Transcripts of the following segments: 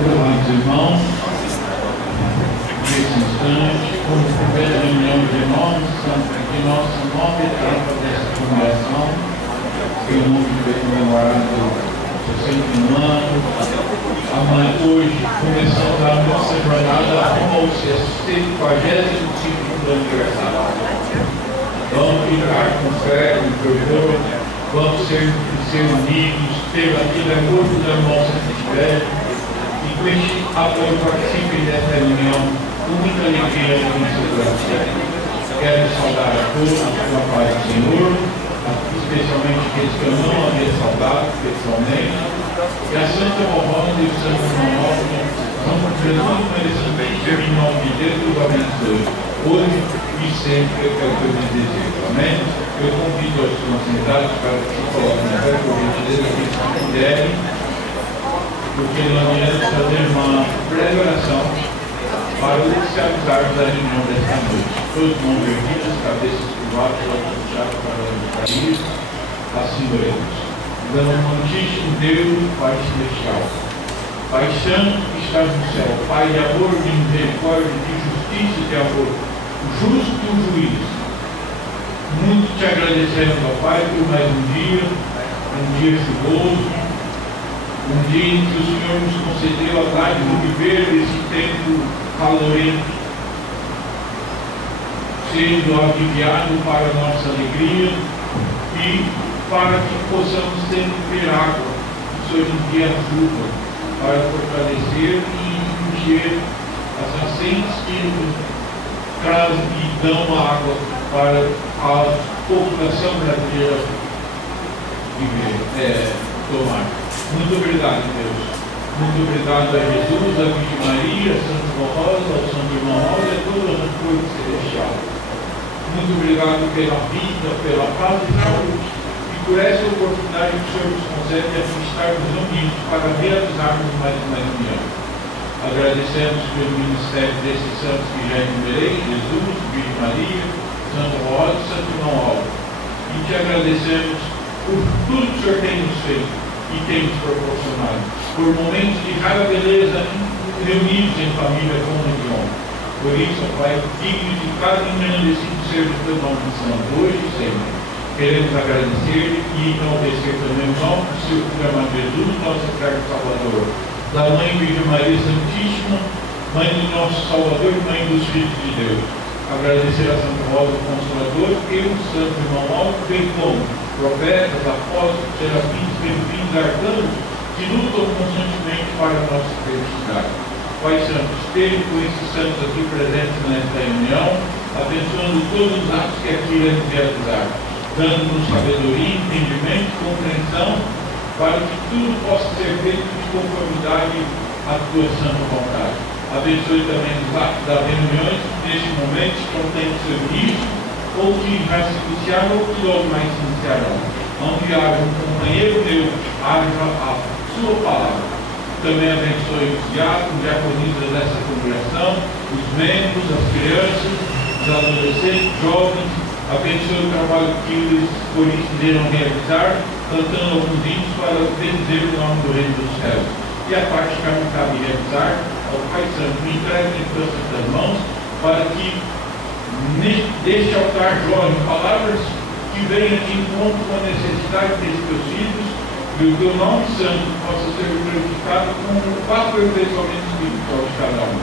Amados irmãos, nesse instante, como primeira reunião de nós, de nossa nova etapa dessa congregação, que o nome foi comemorado 61 anos. Hoje começamos a nossa jornada rumo ao 50º aniversário. Vamos ficar com fé, com fervor, vamos ser unidos pelo aquele amor do irmão Santiago. E com este apoio participem desta reunião com muita alegria no seu coração. Quero saudar a todos pela paz do Senhor, especialmente aqueles que eu não havia saudado pessoalmente. E a Santa Romana e o Santo Romano vão Jesus merecidamente em nome de Deus os abençoe. Hoje e sempre é o que eu lhes desejo. Amém? Eu convido os concentrados para que se coloquem na frente do Deus aqui se puderem, porque nós iremos fazer uma breve oração para oficializarmos a reunião desta noite. Todos mãos erguidas, cabeças curvadas, olhos fechados para isso, assim oremos. Dando um Santíssimo Deus, Pai Celestial, Pai Santo que estás no céu, Pai de amor, de misericórdia, de justiça e de amor, justo juiz. Muito te agradecemos, ó Pai, por mais um dia chuvoso, um dia em que o Senhor nos concedeu a dádiva de viver esse tempo calorento, sendo aliviado para a nossa alegria e para que possamos sempre ter água, que hoje em dia chuva, para fortalecer e encher as nascentes que trazem e dão água para a população brasileira viver, tomar. Muito obrigado, Deus. Muito obrigado a Jesus, a Virgem Maria, a Santa Rosa, ao Santo Irmão Rosa e a toda a corte celestial. Muito obrigado pela vida, pela paz e saúde. E por essa oportunidade que o Senhor nos concede de estarmos unidos para realizarmos mais uma reunião. Agradecemos pelo ministério desses santos que já enumerei, Jesus, Virgem Maria, Santa Rosa e Santo Irmão Rosa. E te agradecemos por tudo que o Senhor tem nos feito e tem nos proporcionado, por momentos de rara beleza reunidos em família como reunião. Por isso, Pai, digno de cada engrandecido ser do teu nome santo, hoje e sempre. Queremos agradecer e enaltecer também o nome do seu Filho amado Jesus, nosso eterno Salvador, da Mãe Virgem Maria Santíssima, Mãe do nosso Salvador e Mãe dos Filhos de Deus. Agradecer a Santa Rosa Consolador e o Santo Irmão Alto, bem como profetas, apóstolos, serafins, querubins, arcanos, que lutam constantemente para a nossa felicidade. Pai Santo, esteja com esses santos aqui presentes nesta reunião, abençoando todos os atos que aqui iremos realizar, dando-nos sabedoria, entendimento, compreensão, para que tudo possa ser feito de conformidade à tua santa vontade. Abençoe também os atos das reuniões que neste momento estão tendo seu início, ou que já se iniciaram, ou que logo mais se iniciarão. Onde haja um companheiro meu, haja a sua palavra. Também abençoe os diáconos, diaconistas dessa congregação, os membros, as crianças, os adolescentes, jovens. Abençoe o trabalho que eles por isso irão realizar, cantando alguns hinos para bendizer o nome do Reino dos Céus. E a parte que não cabe realizar, ao Pai Santo, me entregue em tuas santas mãos, para que deste altar jorrem palavras que venham de encontro com a necessidade desses teus filhos, e o teu nome santo possa ser glorificado com o aperfeiçoamento espiritual de cada um.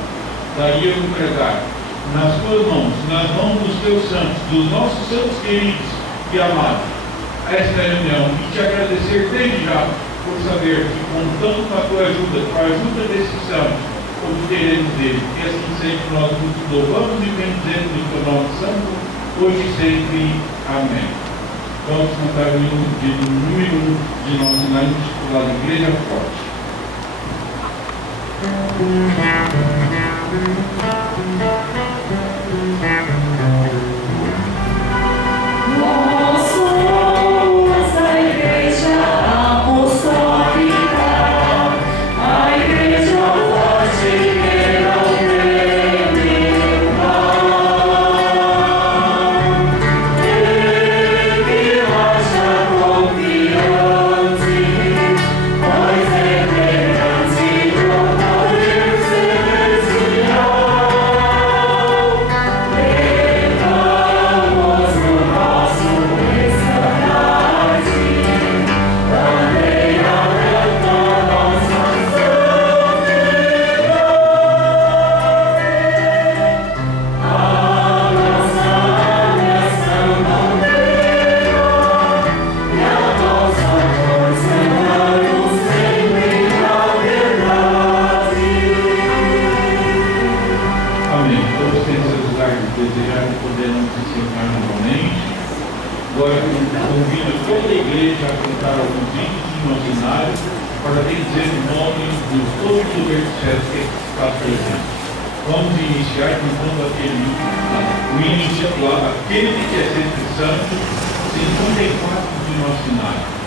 Daí eu entregar nas tuas mãos, nas mãos dos teus santos, dos nossos santos queridos e amados, esta reunião, e te agradecer desde já por saber que, contando com a tua ajuda, com a ajuda desses santos, obteremos dele. E assim sempre nós nos louvamos e bendizemos o teu nome santo, hoje e sempre. Amém. Vamos cantar o número de nosso sinal intitulado Igreja Forte. Confiante, pois é grande toda a igreja a cantar alguns hinos de imaginário para dizer o nome de todo o governo que está presente. Vamos iniciar cantando aquele o hino intitulado Aquele que é sempre santo, 54 de imaginário.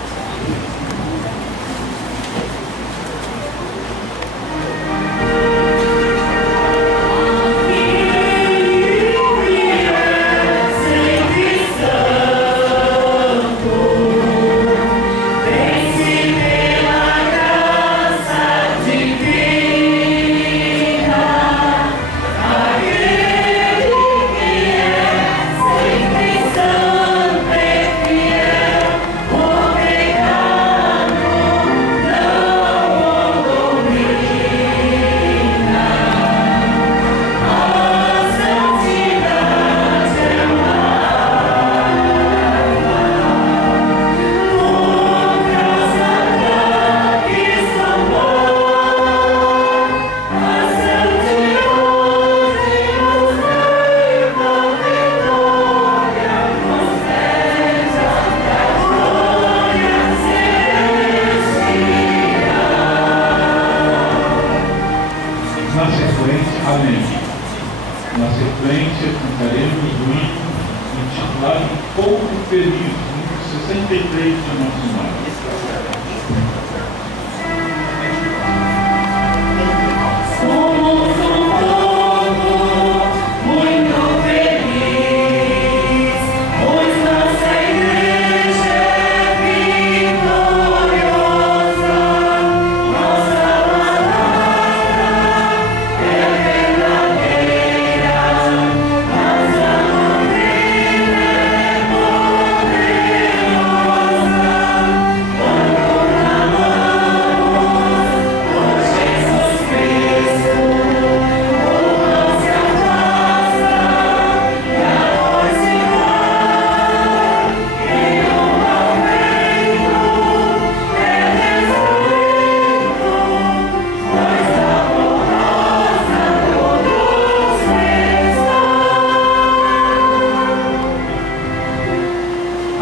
Na sequência, cantaremos o hino intitulado Povo Feliz, número 63 de nosso mar.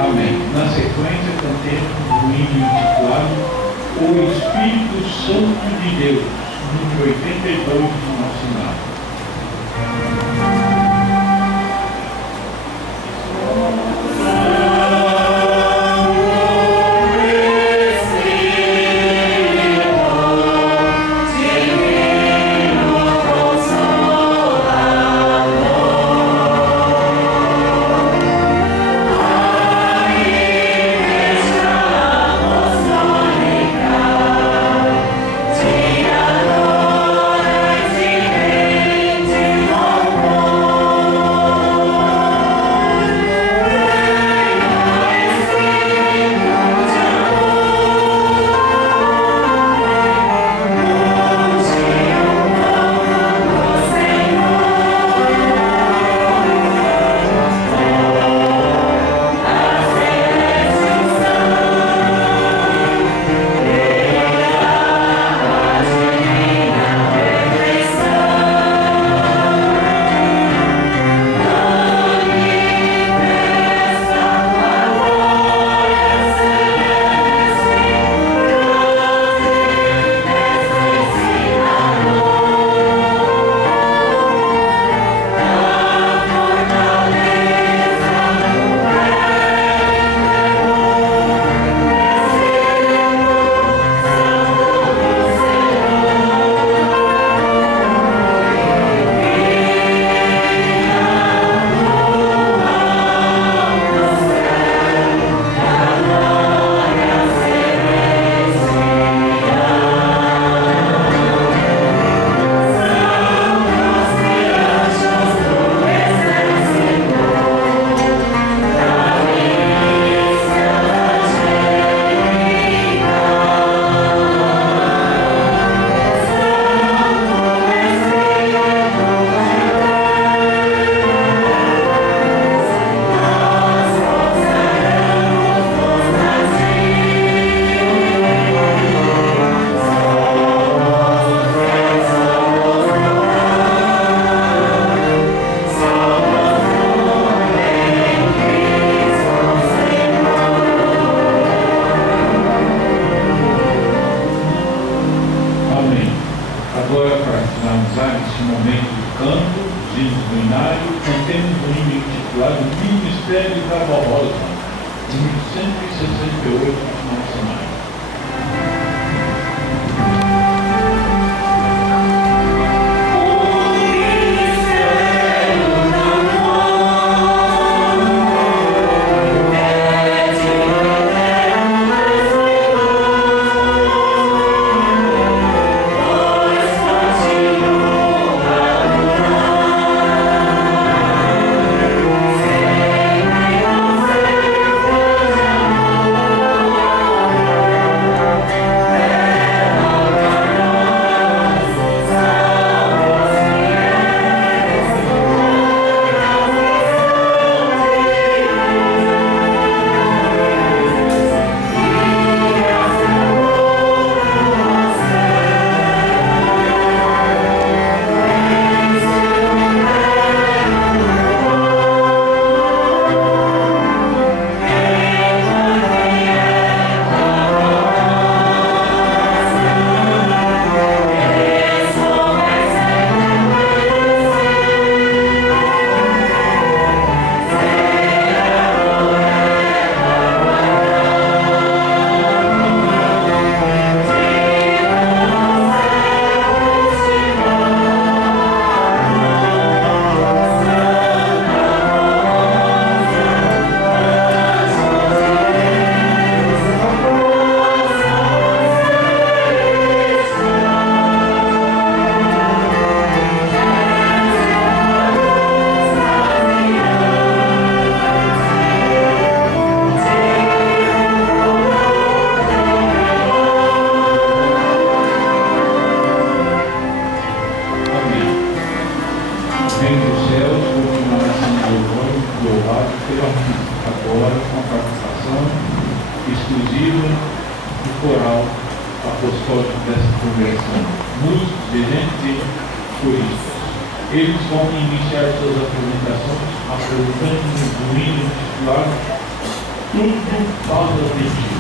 Amém. Na sequência, cantemos o hino intitulado O Espírito Santo de Deus, número 82 do nosso sinal. Tia agora, para finalizar esse momento de canto, os hinos do Inário, cantemos um hino intitulado Ministério da Barbosa, número 168 na nossa mãe. Eles vão iniciar suas apresentações apresentando um hino intitulado Tudo Fala de Ti.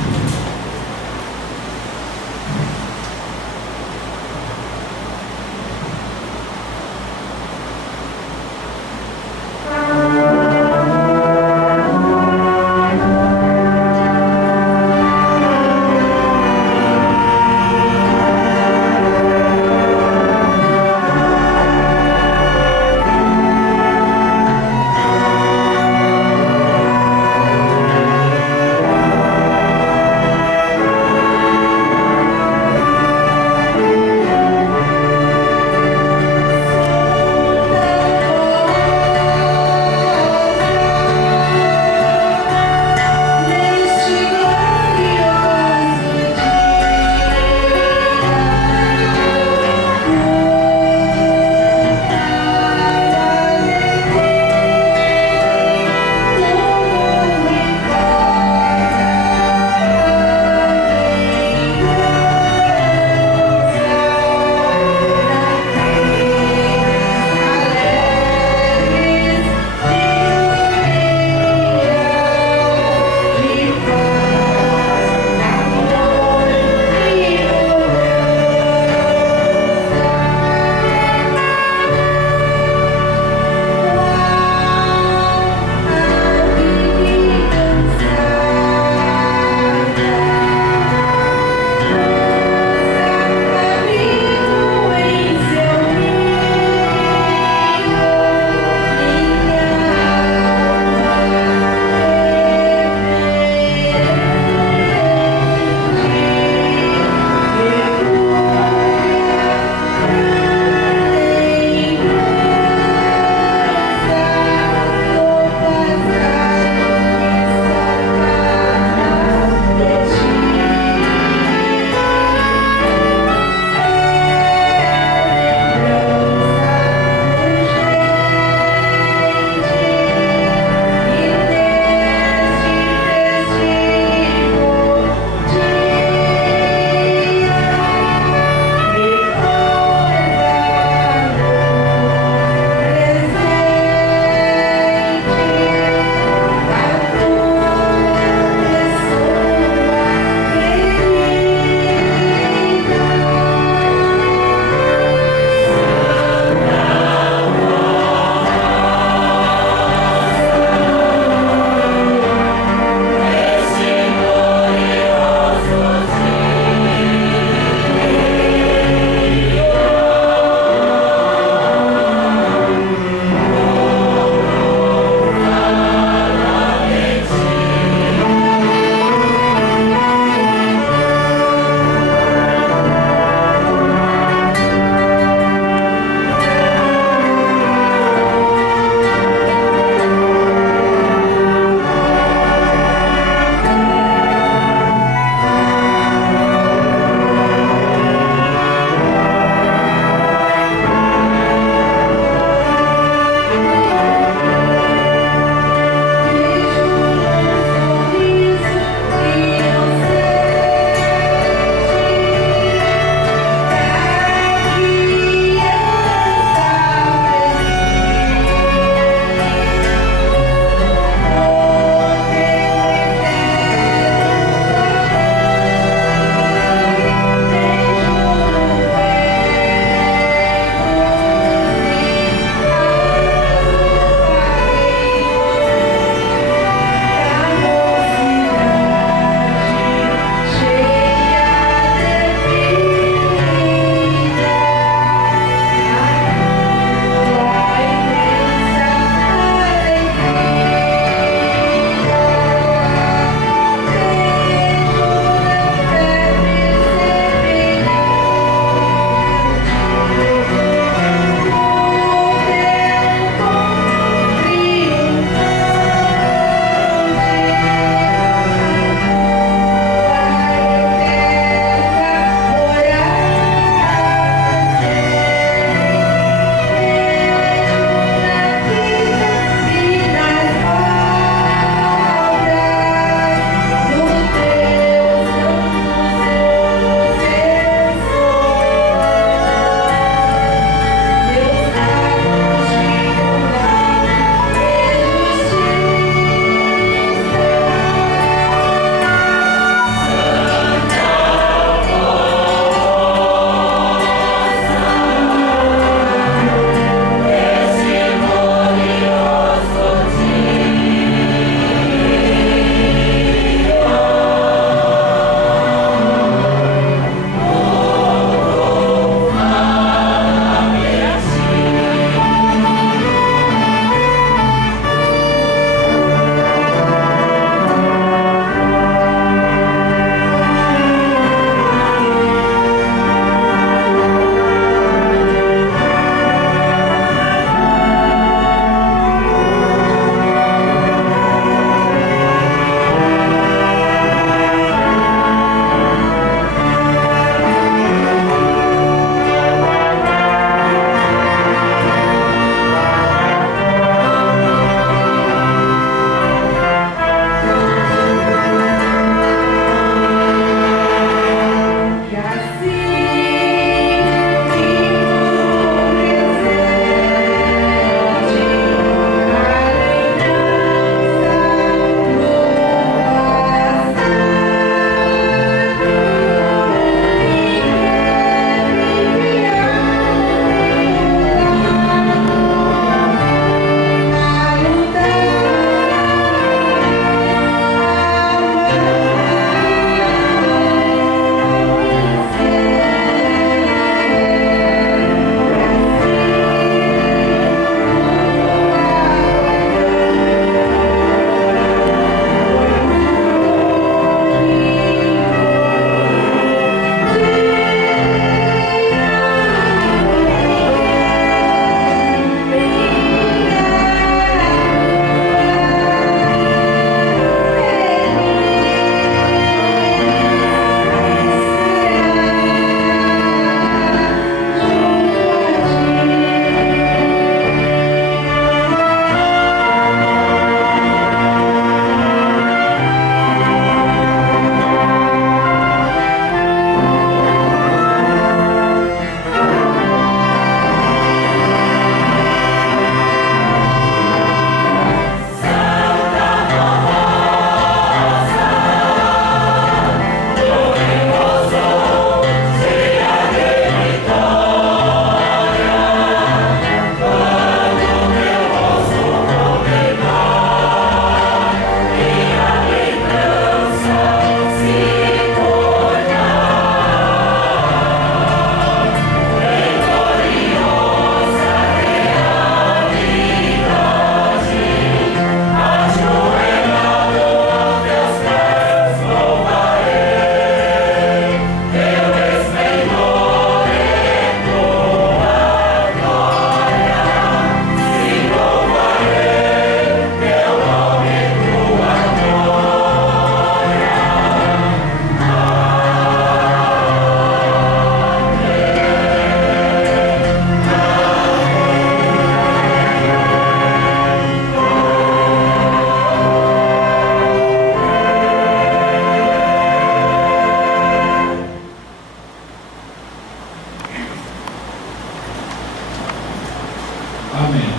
Amém.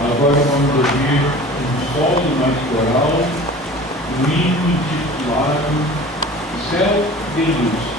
Agora vamos ouvir um solo mais coral, um hino intitulado Céu de Luz.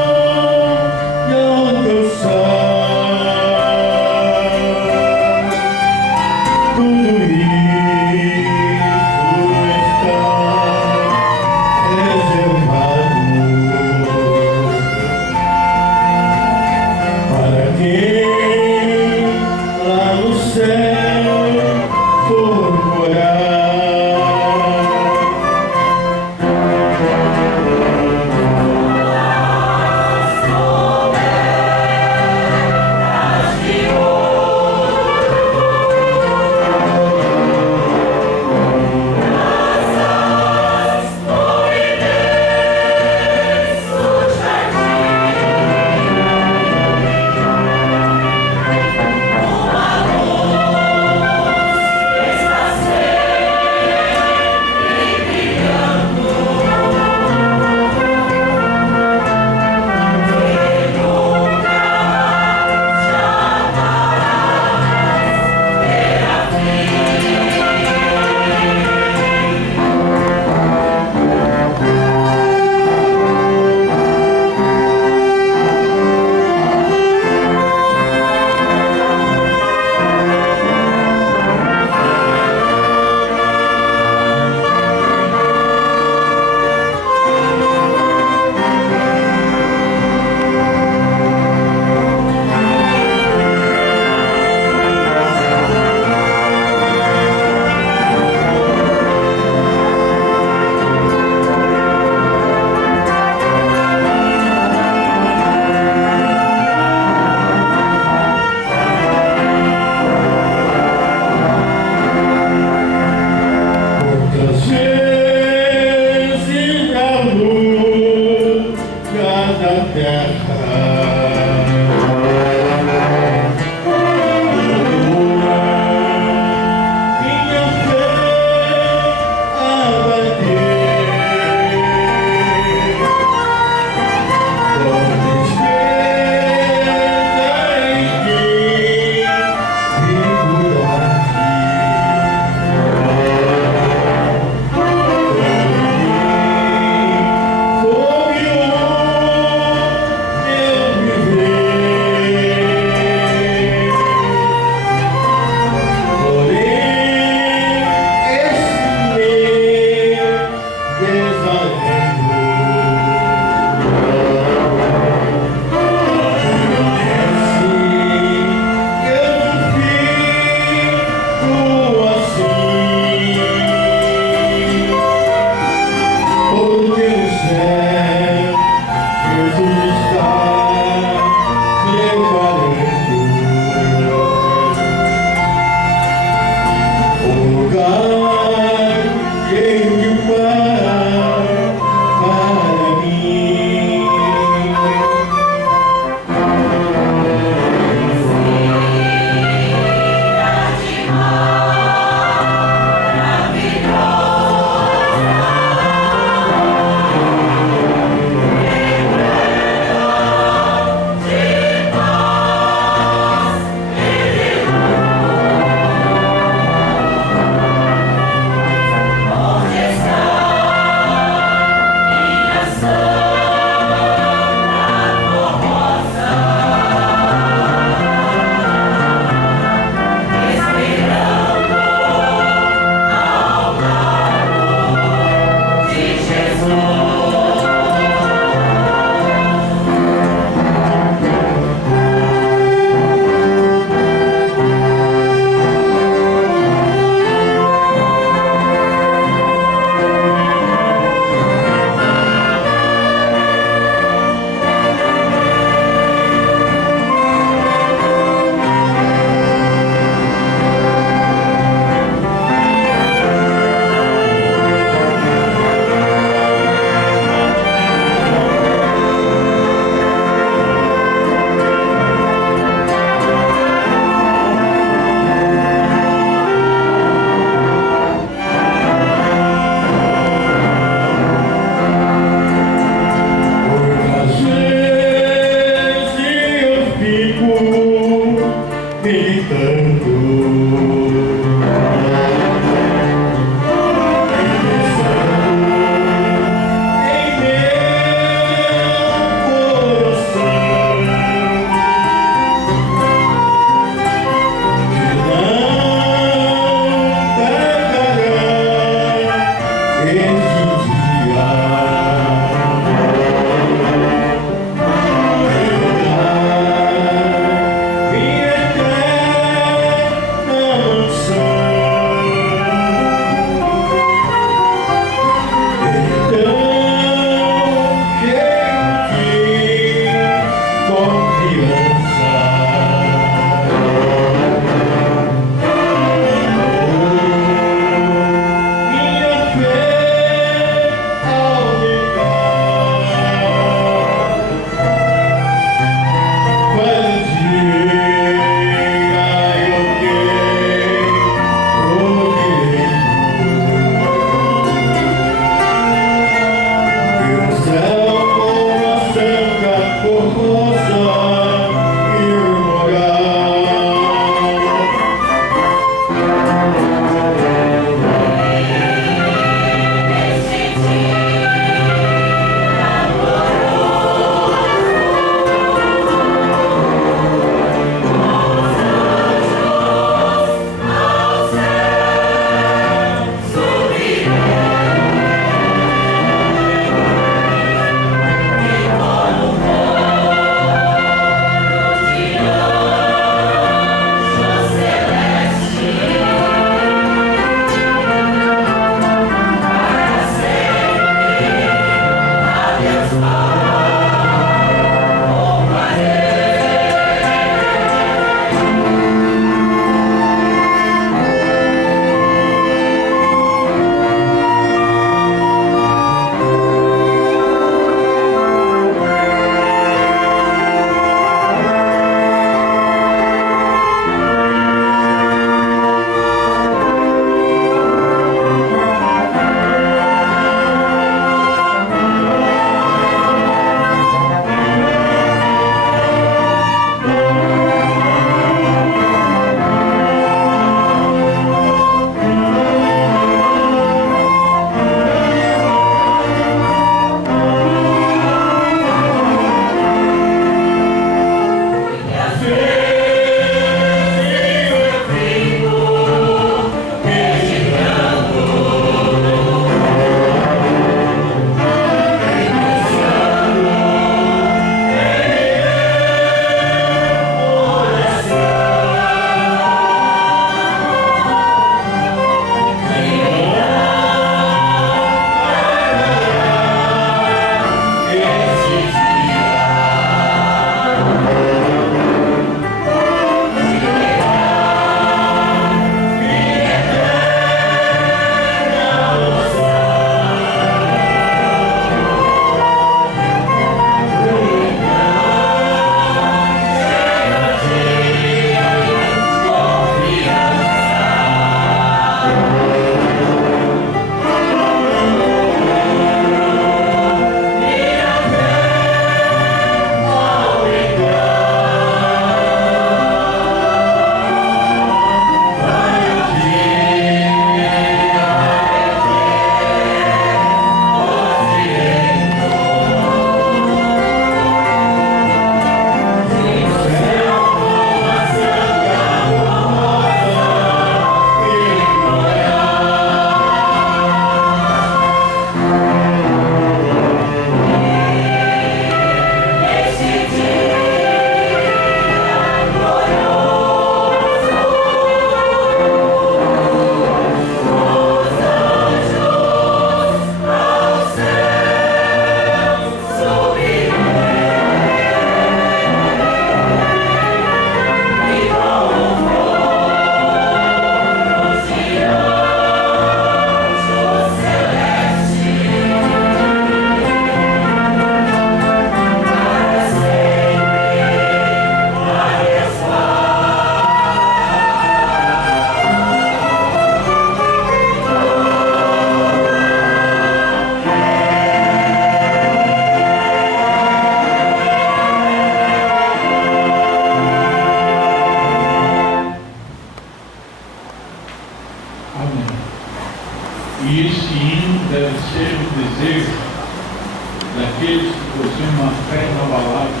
que possui uma fé inabalável,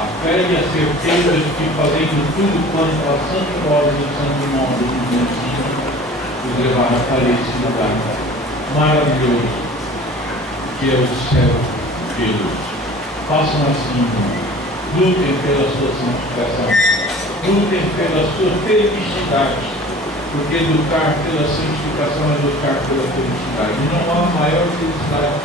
a fé e a certeza de que fazendo tudo quanto a santa obra do Santo Nome nos ensina, nos levará para esse lugar maravilhoso que é o céu de Deus. Façam assim, irmãos. Lutem pela sua santificação, lutem pela sua felicidade, porque lutar pela santificação é lutar pela felicidade. E não há maior felicidade.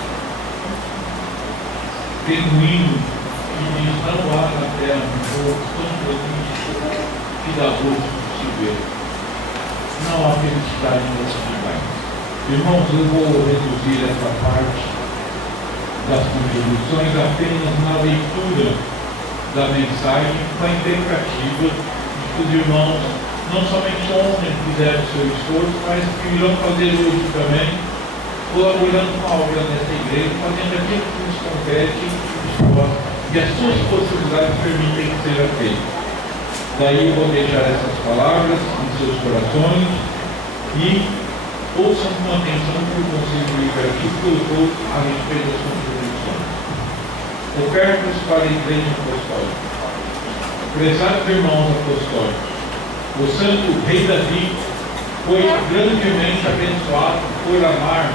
Tem um hino que diz: não há na terra um povo tão feliz que dá gosto de se ver. Não há felicidade nesse lugar. Irmãos, eu vou reduzir essa parte das contribuições apenas na leitura da mensagem, com a expectativa de que os irmãos não somente ontem fizeram o seu esforço, mas que irão fazer hoje também, colaborando com a obra dessa igreja, fazendo aquilo que nos compete e as suas possibilidades permitem que seja feito. Daí eu vou deixar essas palavras em seus corações e ouçam com atenção o que o Conselho Liberativo colocou a respeito das contribuições. Ofertas para a Igreja Apostólica. Prezados irmãos apostólicos, o santo rei Davi foi grandemente abençoado por amar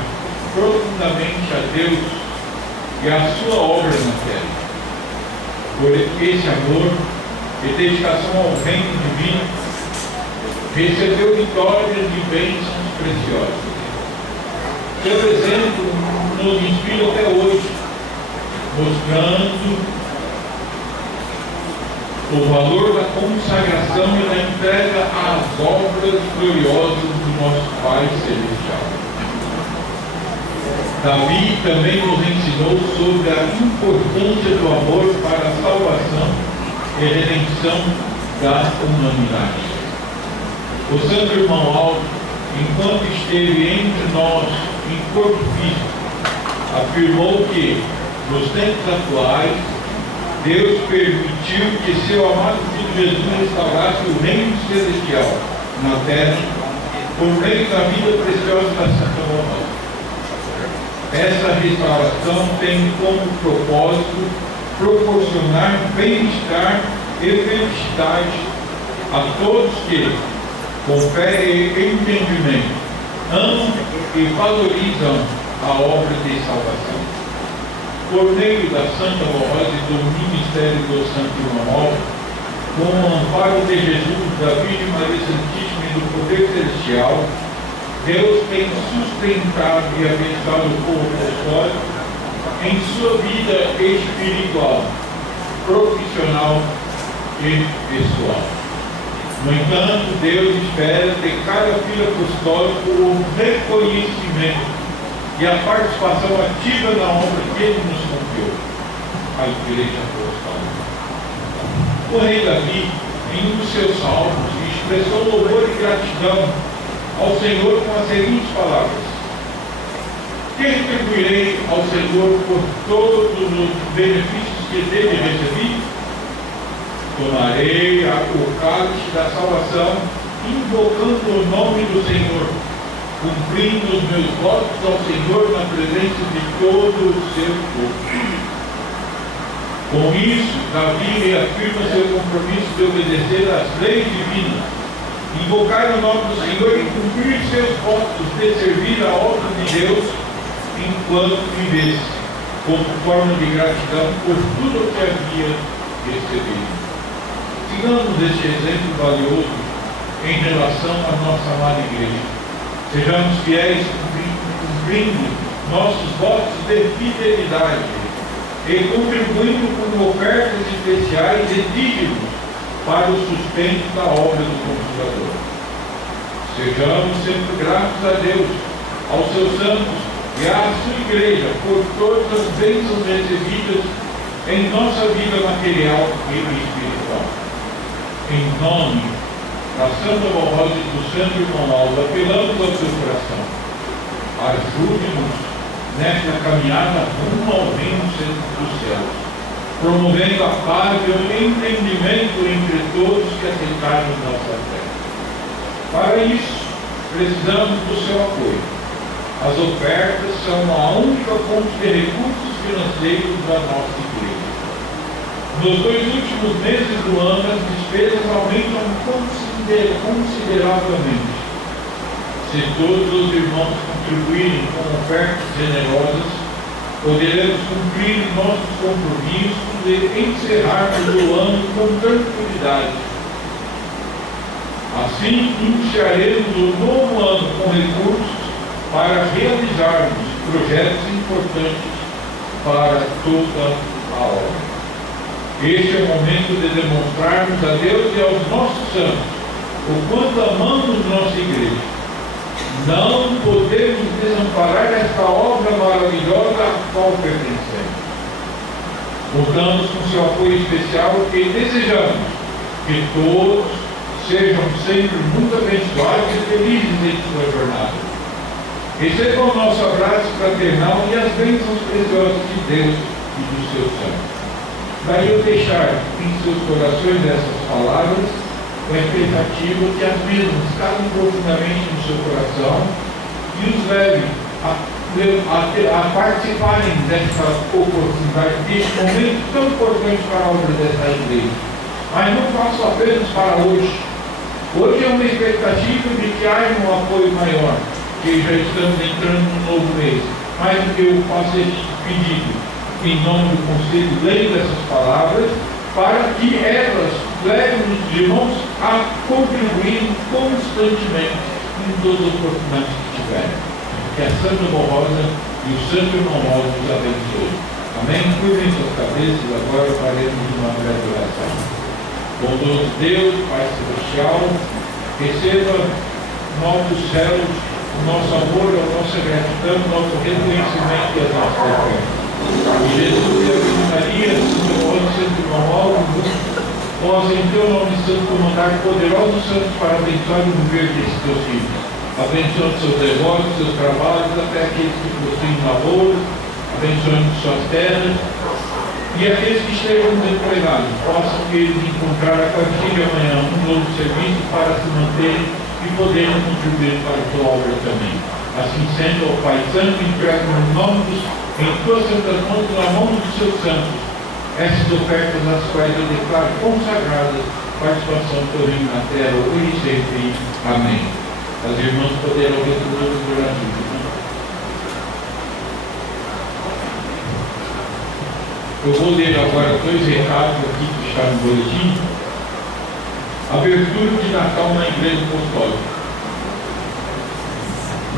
profundamente a Deus e a sua obra na terra. Por esse amor e dedicação ao reino divino, recebeu vitórias e bênçãos preciosas. Seu exemplo nos inspira até hoje, mostrando o valor da consagração e da entrega às obras gloriosas do nosso Pai Celestial. Davi também nos ensinou sobre a importância do amor para a salvação e redenção da humanidade. O santo irmão Aldo, enquanto esteve entre nós em corpo físico, afirmou que, nos tempos atuais, Deus permitiu que seu amado Filho Jesus restaurasse o reino celestial na terra por meio da vida preciosa da Santa Romana. Essa restauração tem como propósito proporcionar bem-estar e felicidade a todos que, com fé e entendimento, amam e valorizam a obra de salvação. Por meio da Santa Rosa e do ministério do Santo Irmão, com o amparo de Jesus, da Virgem Maria Santíssima e do poder celestial, Deus tem sustentado e abençoado o povo apostólico em sua vida espiritual, profissional e pessoal. No entanto, Deus espera de cada filho apostólico o reconhecimento e a participação ativa na obra que Ele nos confiou, a Igreja Apostólica. O rei Davi, em um dos seus salmos, expressou louvor e gratidão ao Senhor com as seguintes palavras: que retribuirei ao Senhor por todos os benefícios que dele recebi? Tomarei o cálice da salvação, invocando o nome do Senhor, cumprindo os meus votos ao Senhor na presença de todo o seu povo. Com isso, Davi reafirma seu compromisso de obedecer às leis divinas, invocar o nome do Senhor e cumprir seus votos de servir a obra de Deus enquanto vivesse, como forma de gratidão por tudo o que havia recebido. Sigamos este exemplo valioso em relação à nossa amada igreja. Sejamos fiéis cumprindo nossos votos de fidelidade e contribuindo com ofertas especiais e dignos para o sustento da obra do Consolador. Sejamos sempre gratos a Deus, aos seus santos e à sua igreja por todas as bênçãos recebidas em nossa vida material e espiritual. Em nome da Santa Rosa e do Santo Irmão Aldo, apelamos ao seu coração. Ajude-nos nesta caminhada rumo ao reino dos céus, promovendo a paz e o entendimento entre todos que aceitaram nossa fé. Para isso, precisamos do seu apoio. As ofertas são a única fonte de recursos financeiros da nossa igreja. Nos 2 últimos meses do ano, as despesas aumentam consideravelmente. Se todos os irmãos contribuírem com ofertas generosas, poderemos cumprir nossos compromissos e encerrarmos o ano com tranquilidade. Assim, iniciaremos o novo ano com recursos para realizarmos projetos importantes para toda a obra. Este é o momento de demonstrarmos a Deus e aos nossos santos o quanto amamos nossa igreja. Não podemos desamparar esta obra maravilhosa a qual pertencemos. Contamos com seu apoio especial e desejamos que todos sejam sempre muito abençoados e felizes em sua jornada. Recebam o nosso abraço fraternal e as bênçãos preciosas de Deus e dos seus santos. Daí eu deixar em seus corações essas palavras, com a expectativa que as mesmas calem profundamente no seu coração e os levem a participarem desta oportunidade, deste momento tão importante para a obra desta igreja. Mas não faço apenas para hoje. Hoje é uma expectativa de que haja um apoio maior, que já estamos entrando no novo mês. Mas eu faço este pedido em nome do Conselho, lendo essas palavras, para que elas levem os irmãos a contribuir constantemente em todas as oportunidades que tiverem. Que a Santa Rosa e o Santo Irmão Rosa os abençoe. Amém? Curvem suas cabeças, agora faremos uma breve oração. Bondoso Deus, Pai Celestial, receba nossos céus, o nosso amor, a nossa gratidão, o nosso reconhecimento e as nossas ofertas. Jesus e a Virgem Maria, Santo Irmão, Santo Irmão Alvo, nós em teu nome santo mandar poderosos santos para abençoar o viver desses teus filhos, abençoando seus negócios, seus trabalhos, até aqueles que possuem lavoura, abençoando suas terras, e aqueles que estejam desempregados possam eles encontrar a partir de amanhã um novo serviço para se manterem e poderem contribuir para a tua obra também. Assim sendo, ó Pai Santo, entrego no nome em tuas santas mãos, na mão dos seus santos, essas ofertas as quais eu declaro consagradas, participação do teu reino na terra, hoje e sempre. Amém. As irmãs poderão ver todos durante o dia. Eu vou ler agora 2 recados aqui que estão no boletim. Abertura de Natal na Igreja Apostólica.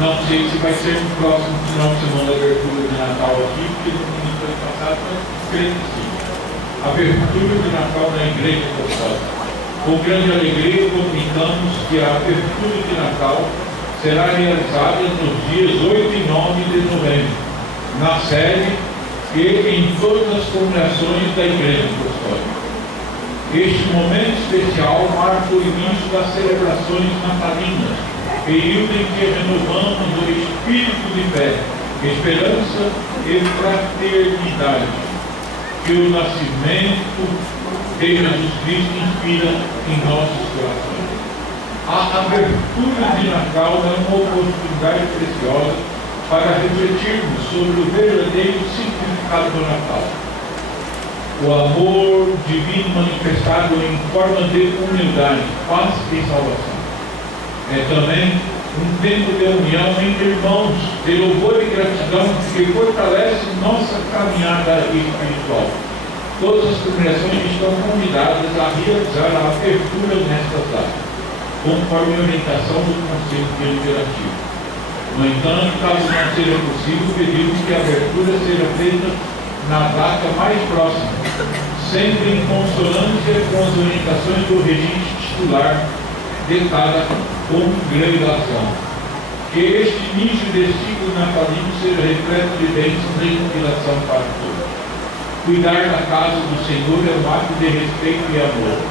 Não sei se vai ser no próximo final de semana a abertura de Natal aqui, porque no domingo foi passado, mas creio que sim. Abertura de Natal na Igreja Apostólica. Com grande alegria comunicamos que a abertura de Natal será realizada nos dias 8 e 9 de novembro, na sede e em todas as congregações da Igreja Apostólica. Este momento especial marca o início das celebrações natalinas, período em que renovamos o espírito de fé, esperança e fraternidade, que o nascimento de Jesus Cristo inspira em nossos corações. A abertura de Natal é uma oportunidade preciosa para refletirmos sobre o verdadeiro significado do Natal. O amor divino manifestado em forma de humildade, paz e salvação. É também um tempo de união entre irmãos, de louvor e gratidão, que fortalece nossa caminhada espiritual. Todas as congregações estão convidadas a realizar a abertura nestas datas, conforme a orientação do Conselho Deliberativo. No entanto, caso não seja possível, pedimos que a abertura seja feita na data mais próxima, sempre em consonância com as orientações do regente titular de cada congregação. Que este início de ciclo natalino seja repleto de bênçãos e inspiração para todos. Cuidar da casa do Senhor é um ato de respeito e amor.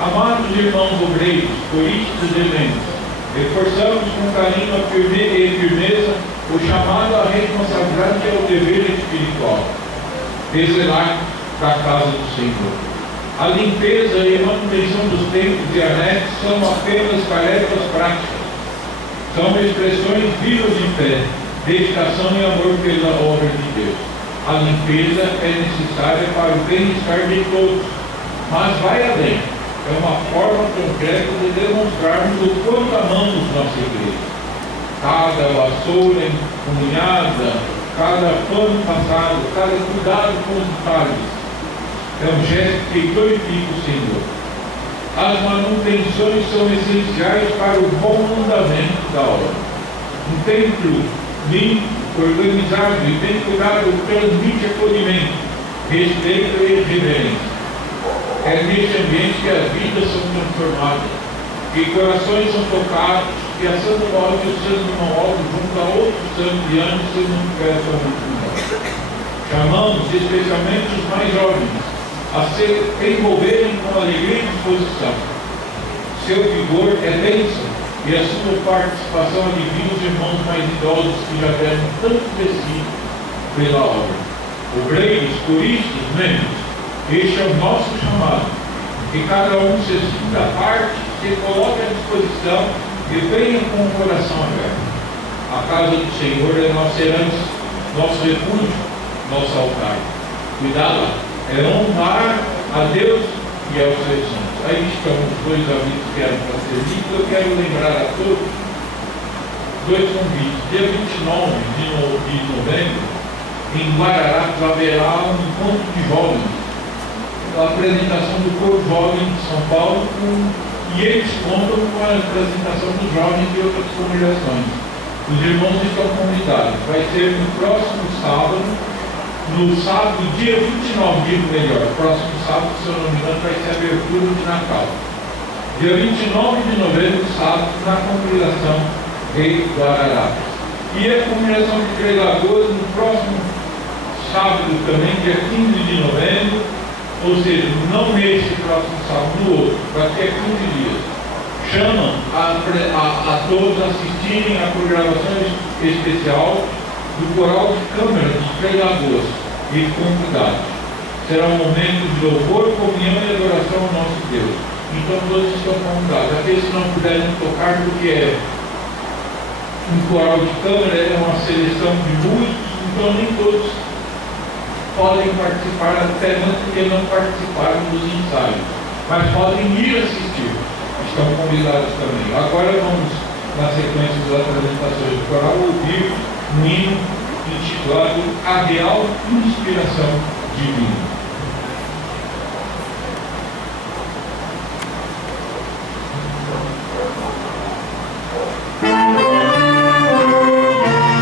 Amados irmãos obreiros, coristas e membros, reforçamos com carinho e firmeza o chamado à responsabilidade e ao dever espiritual de zelar da casa do Senhor. A limpeza e a manutenção dos templos e anexos são apenas tarefas práticas. São expressões vivas de fé, dedicação e amor pela obra de Deus. A limpeza é necessária para o bem-estar de todos, mas vai além. É uma forma concreta de demonstrarmos o quanto amamos nossa igreja. Cada vassoura encomunhada, cada pano passado, cada cuidado com os detalhes, é um gesto que glorifica o Senhor. As manutenções são essenciais para o bom andamento da obra. Um templo limpo, organizado e bem cuidado transmite acolhimento, respeito e reverência. É neste ambiente que as vidas são transformadas, que corações são tocados, que a Santa Paula e o Santo Irmão junto a outros santos e anos se manifestam muito. Chamamos especialmente os mais jovens a se envolverem com alegria e disposição. Seu vigor é bênção e a sua participação alivia os irmãos mais idosos que já deram tanto de si pela obra. Obreiros, coristas, membros, este é o nosso chamado, que cada um se sinta à parte, se coloque à disposição e venha com o coração aberto. A casa do Senhor é nossa herança, nosso refúgio, nosso altar. Cuidá-la é honrar a Deus e aos seus santos. Aí estão os dois avisos que eram para ser lidos. Eu quero lembrar a todos dois convites. Dia 29 de novembro, em Guararapes, haverá um encontro de jovens, a apresentação do Coro Jovem de São Paulo, e eles contam com a apresentação dos jovens de outras congregações. Os irmãos estão convidados. Vai ser no próximo sábado, no sábado, dia 29, melhor, próximo sábado, se eu não me engano, vai ser a abertura de Natal. Dia 29 de novembro, sábado, na congregação Rei do Guararapes. E a congregação de Três Lagoas, no próximo sábado também, dia 15 de novembro, ou seja, não neste próximo sábado, no outro, daqui a 15 dias. Chamam a todos a assistirem à programação especial do Coral de Câmara de Três Lagoas e convidados. Será um momento de louvor, comunhão e adoração ao nosso Deus. Então todos estão convidados. Aqueles que não puderem tocar, porque é um coral de câmara, é uma seleção de músicos, então nem todos podem participar, até mesmo porque não participaram dos ensaios, mas podem ir assistir. Estão convidados também. Agora vamos, na sequência das apresentações do coral, ouvir um hino intitulado A Real Inspiração Divina. Santa voz.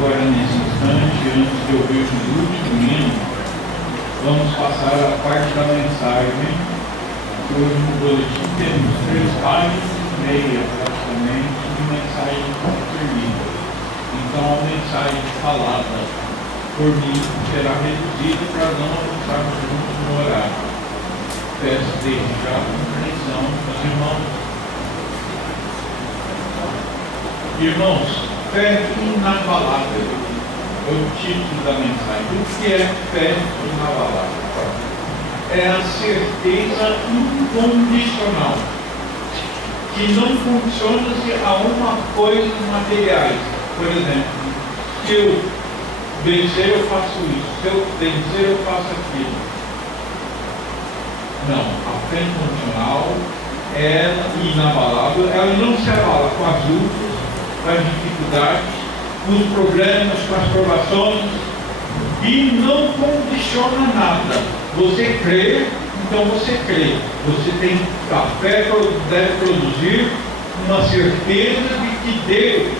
Agora, nesse instante, antes de ouvirmos o último hino, vamos passar a parte da mensagem. Hoje no boletim temos 3 páginas e meia, praticamente, de mensagem concernida. Então, a mensagem falada por mim será reduzida para não avançarmos juntos no horário. Peço desde já a compreensão dos irmãos. Irmãos, fé inabalável é o título da mensagem. O que é fé inabalável? É a certeza incondicional que não funciona-se a uma coisa materiais. Por exemplo, se eu vencer eu faço isso, se eu vencer eu faço aquilo. Não, a fé incondicional é inabalável, ela não se abala com as lutas, com as dificuldades, com os problemas, com as provações, e não condiciona nada. Você crê, então você crê. Você tem a fé, deve produzir uma certeza de que Deus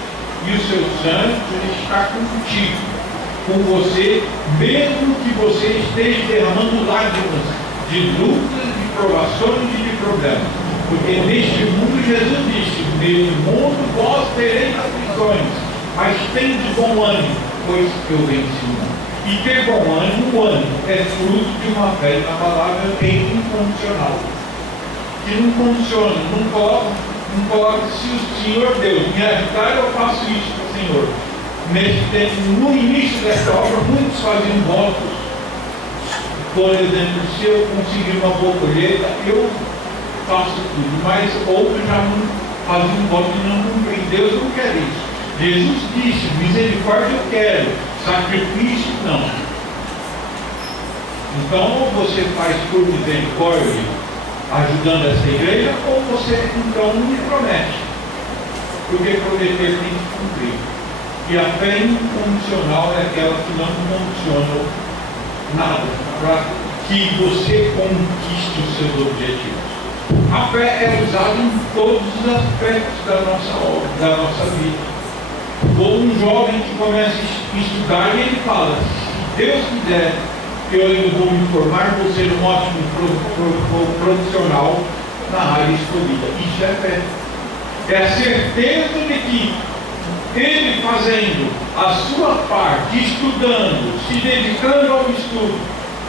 e os seus santos está contigo, com você, mesmo que você esteja derramando lágrimas de lutas, de provações e de problemas. Porque neste mundo, Jesus disse: neste mundo vós tereis aflições, mas tende bom ânimo, pois eu venci o mundo. E ter bom ânimo, o ânimo é fruto de uma fé inabalável e incondicional. Que não condiciona, não coloca se o Senhor Deus me ajudar, eu faço isso para o Senhor. Nesse tempo, no início dessa obra, muitos faziam votos. Por exemplo, se eu conseguir uma boa colheita, eu faço tudo. Mas outros já não faziam voto e não cumpriram. Deus não quer isso. Jesus disse: misericórdia eu quero, sacrifício não. Então, ou você faz por misericórdia, ajudando essa igreja, ou você então não me promete. Porque prometer tem que cumprir. E a fé incondicional é aquela que não condiciona nada para que você conquiste os seus objetivos. A fé é usada em todos os aspectos da nossa obra, da nossa vida. Ou um jovem que começa a estudar e ele fala: se Deus quiser, eu ainda vou me formar, vou ser um ótimo profissional na área escolhida. Isso é fé. É a certeza de que ele fazendo a sua parte, estudando, se dedicando ao estudo,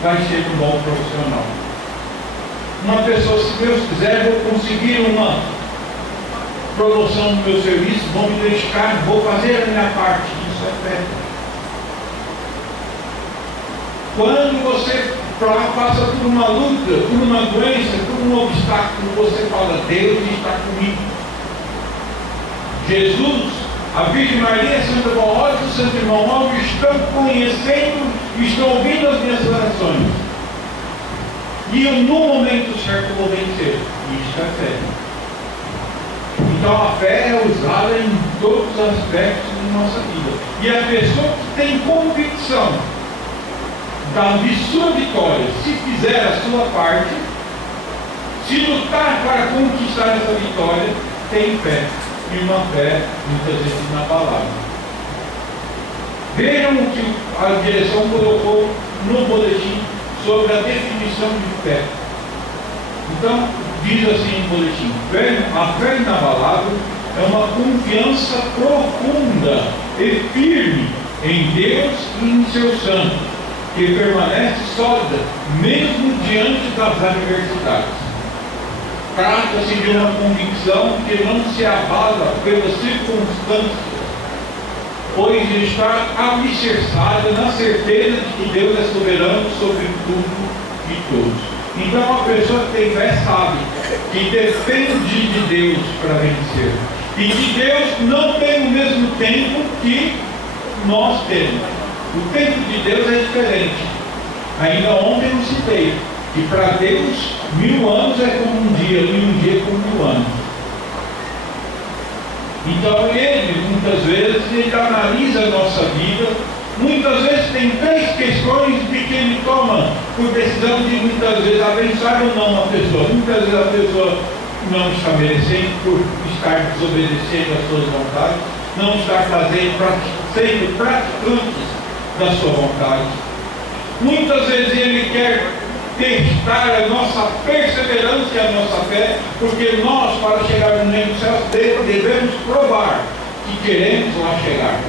vai ser um bom profissional. Uma pessoa, se Deus quiser, vou conseguir uma promoção no meu serviço, vou me dedicar, vou fazer a minha parte. Isso é fé. Quando você passa por uma luta, por uma doença, por um obstáculo, você fala: Deus está comigo. Jesus, a Virgem Maria, Santa Bonhoeffer, Santo Irmão Alves estão conhecendo, estão ouvindo as minhas orações. E eu, no momento certo, vou vencer. Isso é fé. Então a fé é usada em todos os aspectos da nossa vida. E a pessoa que tem convicção de sua vitória, se fizer a sua parte, se lutar para conquistar essa vitória, tem fé. E uma fé muitas vezes inabalável. Vejam o que a direção colocou no boletim sobre a definição de fé. Então, diz assim no boletim: a fé inabalável é uma confiança profunda e firme em Deus e em seu santo, que permanece sólida mesmo diante das adversidades. Trata-se de uma convicção que não se abala pelas circunstâncias, pois está alicerçada na certeza de que Deus é soberano sobre tudo e todos. Então a pessoa que tem fé sabe que depende de Deus para vencer. E que Deus não tem o mesmo tempo que nós temos. O tempo de Deus é diferente. Ainda ontem eu citei que para Deus 1000 anos é como um dia, e um dia é como 1000 anos. Então ele, muitas vezes, ele analisa a nossa vida. Muitas vezes tem 3 questões de que ele toma por decisão de muitas vezes abençoar ou não a pessoa. Muitas vezes a pessoa não está merecendo por estar desobedecendo às suas vontades. não estar sendo praticantes da sua vontade. Muitas vezes Ele quer testar a nossa perseverança e a nossa fé, porque nós, para chegar no reino dos céus, devemos provar que queremos lá chegar.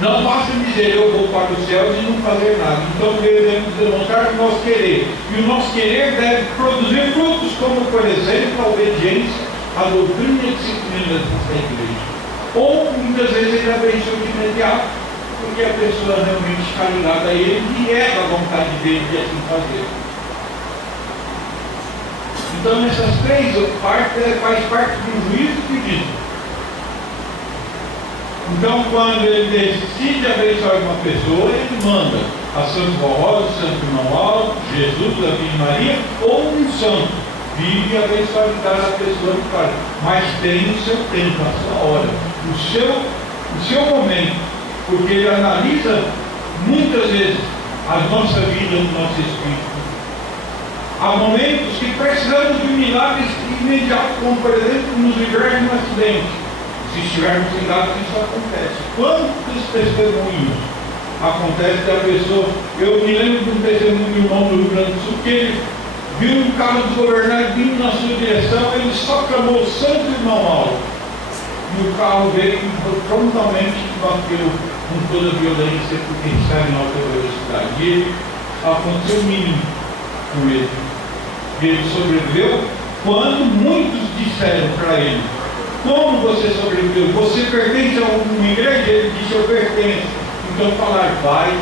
Não basta dizer eu vou para os céus e não fazer nada. Então devemos demonstrar o nosso querer. E o nosso querer deve produzir frutos, como por exemplo a obediência à doutrina e disciplina da igreja. Ou muitas vezes ele abençoa de imediato, porque a pessoa realmente está ligada a ele e é da vontade dele de assim fazer. Então essas três partes faz parte do juízo divino. Então, quando ele decide abençoar uma pessoa, ele manda a Santo Rosa, Santo Irmão Alto, Jesus, a Virgem Maria, ou um santo, vive e abençoar e dar a pessoa de cara. Mas tem o seu tempo, a sua hora, o seu momento, porque ele analisa muitas vezes a nossa vida, o nosso espírito. Há momentos que precisamos de milagres imediatos, como por exemplo nos livrar de um acidente. Se estivermos ligados, isso acontece. Quantos testemunhos acontece da pessoa? Eu me lembro de um testemunho do irmão do Rio Grande do Sul, que ele viu um carro desgovernado vindo na sua direção, ele só clamou Santo Irmão Alto. E o carro veio e prontamente bateu com toda a violência, porque está em alta velocidade. E ele aconteceu o mínimo com ele. Ele sobreviveu quando muitos disseram para ele: como você sobreviveu? Você pertence a uma igreja? Ele disse: eu pertenço. Então falaram: vai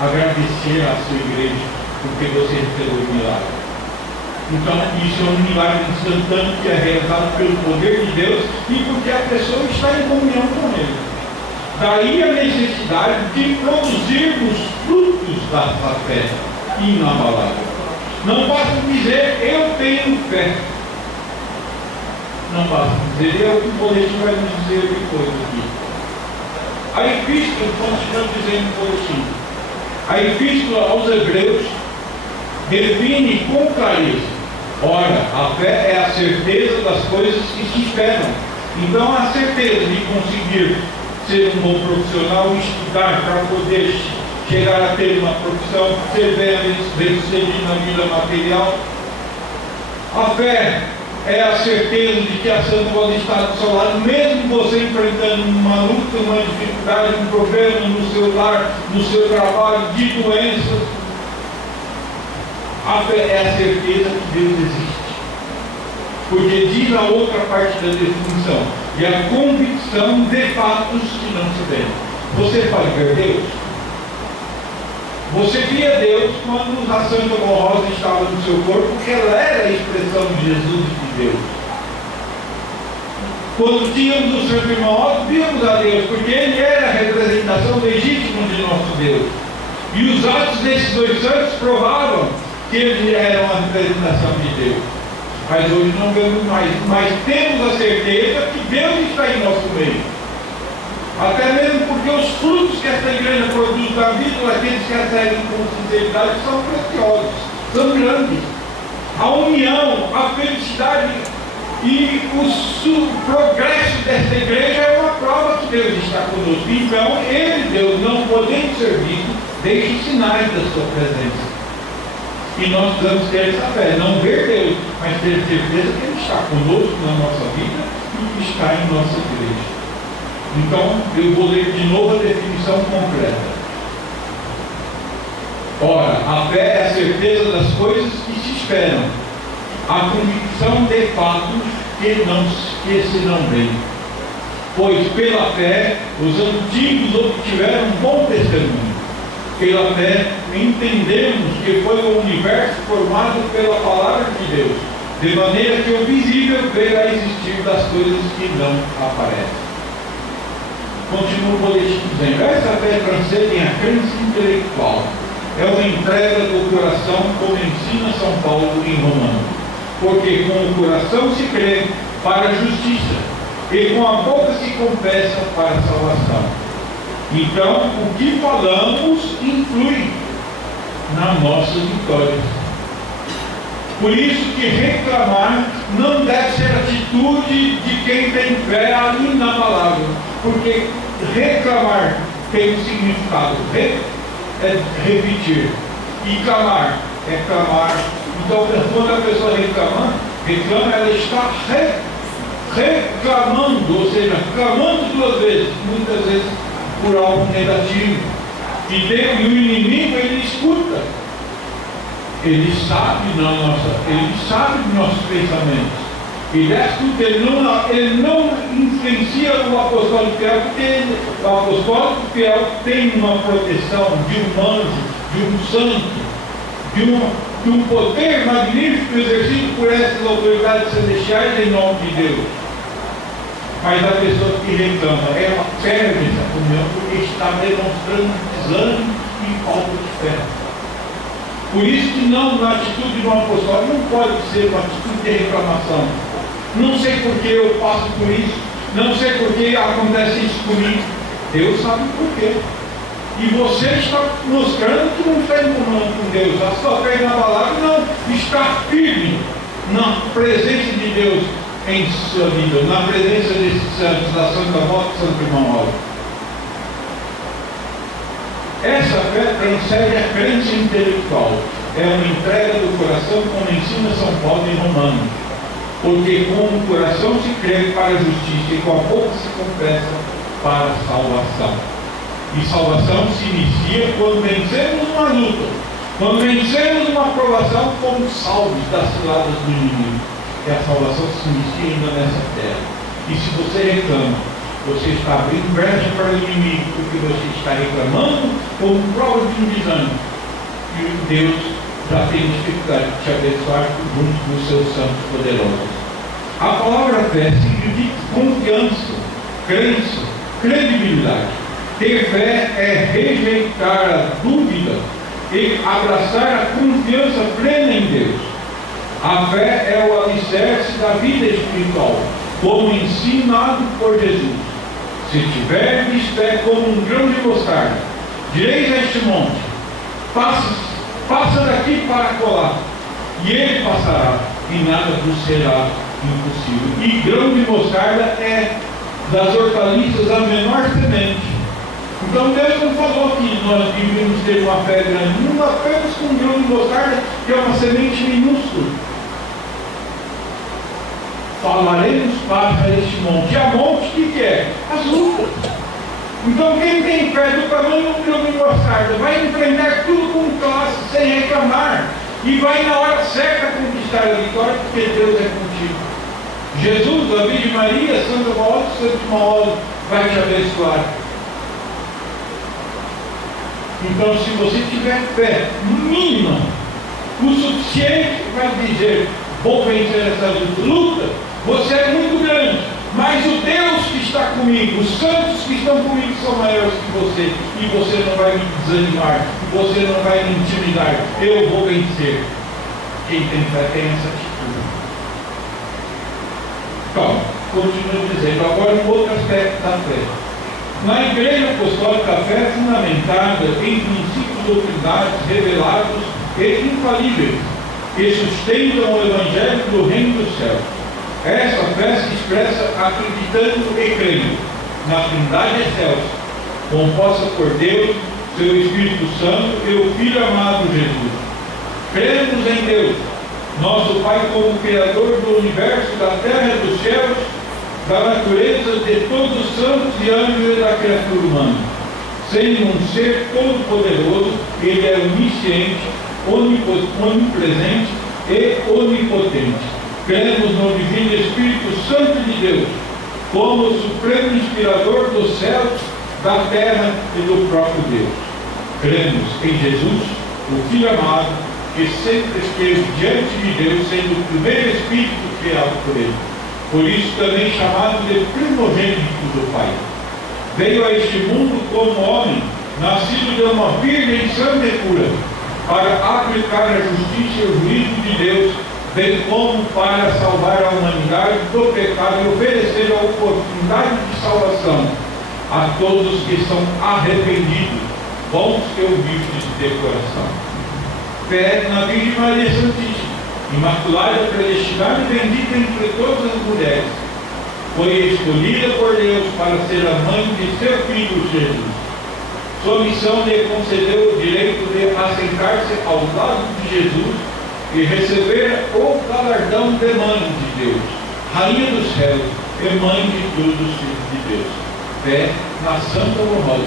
agradecer à sua igreja, porque você recebeu o milagre. Então isso é um milagre instantâneo que é realizado pelo poder de Deus e porque a pessoa está em comunhão com Ele. Daí a necessidade de produzirmos frutos da fé inabalável. Não basta dizer eu tenho fé. Não basta dizer, o boletim vai nos dizer depois aqui. A epístola, continuamos dizendo no boletim, a epístola aos Hebreus define com clareza: ora, a fé é a certeza das coisas que se esperam. Então a certeza de conseguir ser um bom profissional, estudar para poder chegar a ter uma profissão, ser bem sucedido na vida material. A fé é a certeza de que a Santa pode estar do seu lado, mesmo você enfrentando uma luta, uma dificuldade, um problema no seu lar, no seu trabalho, de doenças. A fé é a certeza que Deus existe. Porque diz a outra parte da definição, e a convicção de fatos que não se veem. Você pode ver Deus? Você via Deus quando a Santa Rosa estava no seu corpo, porque ela era a expressão de Jesus e de Deus. Quando tínhamos o Santo Irmão Alto, víamos a Deus, porque ele era a representação legítima de nosso Deus. E os atos desses dois santos provavam que eles eram a representação de Deus. Mas hoje não vemos mais, mas temos a certeza que Deus está em nosso meio. Até mesmo porque os frutos que essa igreja produz na vida daqueles que a seguem com sinceridade são preciosos, são grandes. A união, a felicidade e o progresso dessa igreja é uma prova que Deus está conosco. Então, ele, Deus, não podendo ser visto, deixa sinais da sua presença. E nós precisamos ter essa fé, não ver Deus, mas ter certeza que Ele está conosco na nossa vida e que está em nossa igreja. Então, eu vou ler de novo a definição completa. Ora, a fé é a certeza das coisas que se esperam, a convicção de fatos que se não veem. Pois pela fé os antigos obtiveram um bom testemunho. Pela fé entendemos que foi o universo formado pela palavra de Deus, de maneira que o visível veio a existir das coisas que não aparecem. Continua o boletim dizendo: essa fé transcende a crença intelectual. É uma entrega do coração, como ensina São Paulo em Romanos. Porque com o coração se crê para a justiça, e com a boca se confessa para a salvação. Então, o que falamos influi na nossa vitória. Por isso que reclamar não deve ser atitude de quem tem fé inabalável, Porque reclamar tem um significado. É repetir. E clamar é clamar. Então, quando a pessoa reclama, ela está reclamando, ou seja, clamando duas vezes, muitas vezes por algo negativo. E o inimigo, ele escuta. Ele sabe dos nossos pensamentos. Ele não influencia o apostólico fiel, porque o apostólico fiel tem uma proteção de um anjo, de um santo, de um poder magnífico exercido por essas autoridades celestiais em nome de Deus. Mas a pessoa que reclama, ela perde essa comunhão porque está demonstrando desânimo e falta de fé. Por isso que na atitude de um apostólico não pode ser uma atitude de reclamação. Não sei por que eu passo por isso, não sei por que acontece isso comigo. Deus sabe por quê. E você está mostrando que não está incomodando com Deus. A sua fé inabalável não está firme na presença de Deus em sua vida, na presença desses santos, da Santa Voz de Santo Irmão Aldo. Essa fé transcende a crença intelectual. É uma entrega do coração, como ensina São Paulo em Romanos. Porque com o coração se crê para a justiça e com a boca se confessa para a salvação. E salvação se inicia quando vencemos uma luta, quando vencemos uma provação, como salvos das ciladas do inimigo. E a salvação se inicia ainda nessa terra. E se você reclama, você está abrindo brecha para o inimigo, porque você está reclamando como prova de um desânimo. E Deus já tem dificuldade de te abençoar junto dos seus santos poderosos. A palavra fé significa confiança, crença, credibilidade. Ter fé é rejeitar a dúvida e abraçar a confiança plena em Deus. A fé é o alicerce da vida espiritual, como ensinado por Jesus. Se tiverdes fé como um grão de mostarda, direis a este monte, passa daqui para colar, e ele passará, e nada vos será impossível. E grão de mostarda é das hortaliças a menor semente. Então Deus não falou que nós devíamos ter uma fé grande, não apenas com um grão de mostarda, que é uma semente minúscula. Falaremos para este monte. E a monte, o que é? As lutas. Então quem tem fé do tamanho do grão de mostarda vai enfrentar tudo com classe, sem reclamar, e vai na hora certa conquistar a vitória, porque Deus é contigo. Jesus, a Virgem Maria, Santa Paula, Santo Mauro, vai te abençoar. Então, se você tiver fé mínima, o suficiente para dizer, vou vencer essa luta, você é muito grande, mas o Deus que está comigo, os santos que estão comigo são maiores que você, e você não vai me desanimar, você não vai me intimidar, eu vou vencer. Quem tem fé tem essa atitude. Então, continuo dizendo, agora um outro aspecto da fé. Na Igreja Apostólica, a fé é fundamentada em princípios doutrinários revelados e infalíveis, que sustentam o Evangelho do Reino dos Céus. Essa fé se expressa acreditando e crendo na Trindade excelsa, composta por Deus, seu Espírito Santo e o Filho amado Jesus. Cremos em Deus, nosso Pai, como Criador do universo, da terra e dos céus, da natureza, de todos os santos e anjos e da criatura humana. Sendo um ser todo-poderoso, ele é onisciente, onipresente e onipotente. Cremos no Divino Espírito Santo de Deus, como o supremo inspirador dos céus, da terra e do próprio Deus. Cremos em Jesus, o Filho amado, que sempre esteve diante de Deus, sendo o primeiro Espírito criado por ele. Por isso também chamado de primogênito do Pai. Veio a este mundo como homem, nascido de uma virgem santa e pura, para aplicar a justiça e o juízo de Deus, bem como para salvar a humanidade do pecado e oferecer a oportunidade de salvação a todos que são arrependidos, bons e humildes de coração. Fé na Virgem Maria Santíssima, imaculada, predestinada e bendita entre todas as mulheres. foi escolhida por Deus para ser a mãe de seu filho Jesus. Sua missão lhe concedeu o direito de assentar-se ao lado de Jesus e receber o galardão de mãe de Deus, rainha dos céus e mãe de todos os filhos de Deus. Fé na Santa Rosa,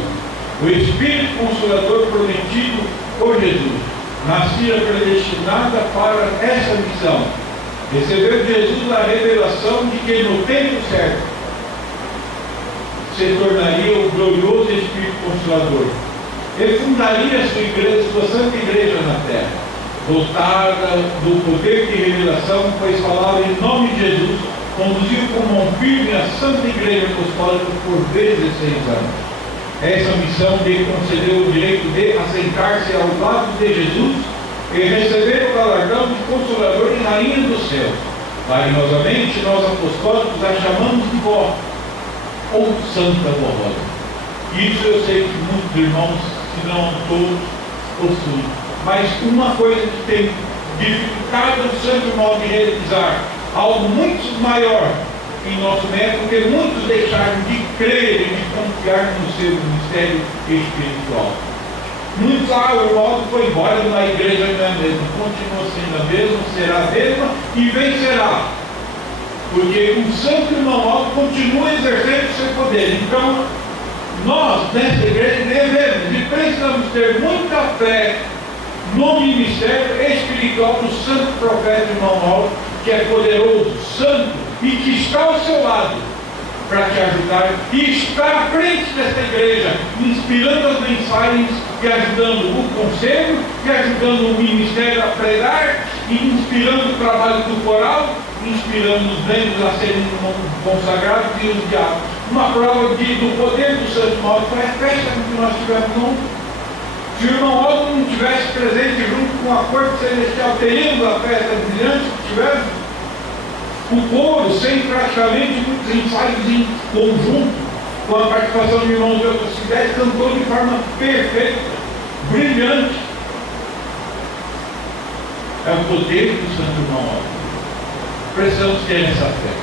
o Espírito Consolador prometido por Jesus, nascida predestinada para essa missão. Recebeu de Jesus a revelação de que no tempo certo se tornaria o glorioso Espírito Consolador e fundaria sua santa igreja na terra, dotada do poder de revelação, pois falava em nome de Jesus, conduziu como um firme a santa igreja apostólica por 16 anos. Essa missão lhe concedeu o direito de assentar-se ao lado de Jesus e receber o galardão de Consolador e Rainha dos céus. Carinhosamente, nós apostólicos a chamamos de vó, ou Santa Rosa. Isso eu sei que muitos irmãos, se não todos, possuem. Mas uma coisa que tem dificultado o santo modo de realizar algo muito maior em nosso método, porque muitos deixaram de crer e de confiar no seu ministério espiritual. Muitos, o modo foi embora, na igreja não é a mesma, continua sendo a mesma, será a mesma e vencerá. Porque o santo irmão Aldo continua exercendo o seu poder. Então, nós, nessa igreja, devemos e precisamos ter muita fé no ministério espiritual do santo profeta irmão Aldo, que é poderoso, santo e que está ao seu lado para te ajudar e está à frente desta igreja, inspirando as mensagens e ajudando o conselho e ajudando o ministério a pregar e inspirando o trabalho do coral, inspirando os membros a serem consagrados e os diáconos. Uma prova do poder do Santo Modo foi a festa que nós tivemos ontem. Se o irmão Aldo não estivesse presente junto com a corte celestial, teríamos a festa brilhante que tivemos. O coro, sem praticamente muitos ensaios em conjunto, com a participação de irmãos de outras cidades, cantou de forma perfeita, brilhante. É o poder do Santo Irmão Aldo. Precisamos ter essa fé.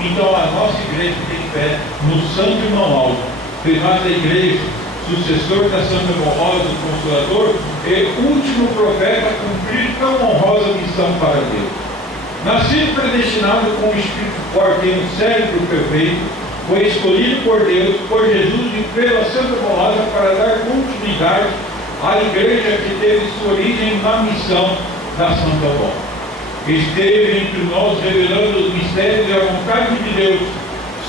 Então a nossa igreja tem fé no Santo Irmão Aldo, primaz da igreja, sucessor da Santa Rosa, do Consolador, e último profeta a cumprir tão honrosa missão para Deus. Nascido predestinado com um espírito forte e um cérebro perfeito, foi escolhido por Deus, por Jesus e pela Santa Rosa para dar continuidade à igreja que teve sua origem na missão da Santa Rosa. Esteve entre nós revelando os mistérios e a vontade de Deus,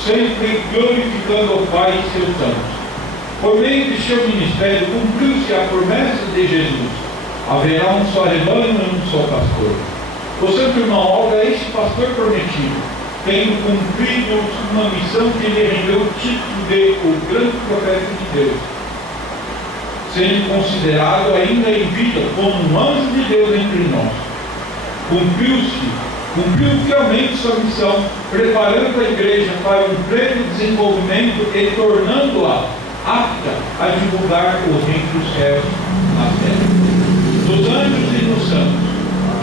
sempre glorificando o Pai e seus santos. Por meio de seu ministério cumpriu-se a promessa de Jesus: haverá um só rebanho e um só pastor. O Santo Irmão Aldo é esse pastor prometido, tendo cumprido uma missão que lhe rendeu o título de o grande profeta de Deus, sendo considerado ainda em vida como um anjo de Deus entre nós. Cumpriu fielmente sua missão, preparando a igreja para um pleno desenvolvimento e tornando-a apta a divulgar o reino dos céus na terra, dos anjos e dos santos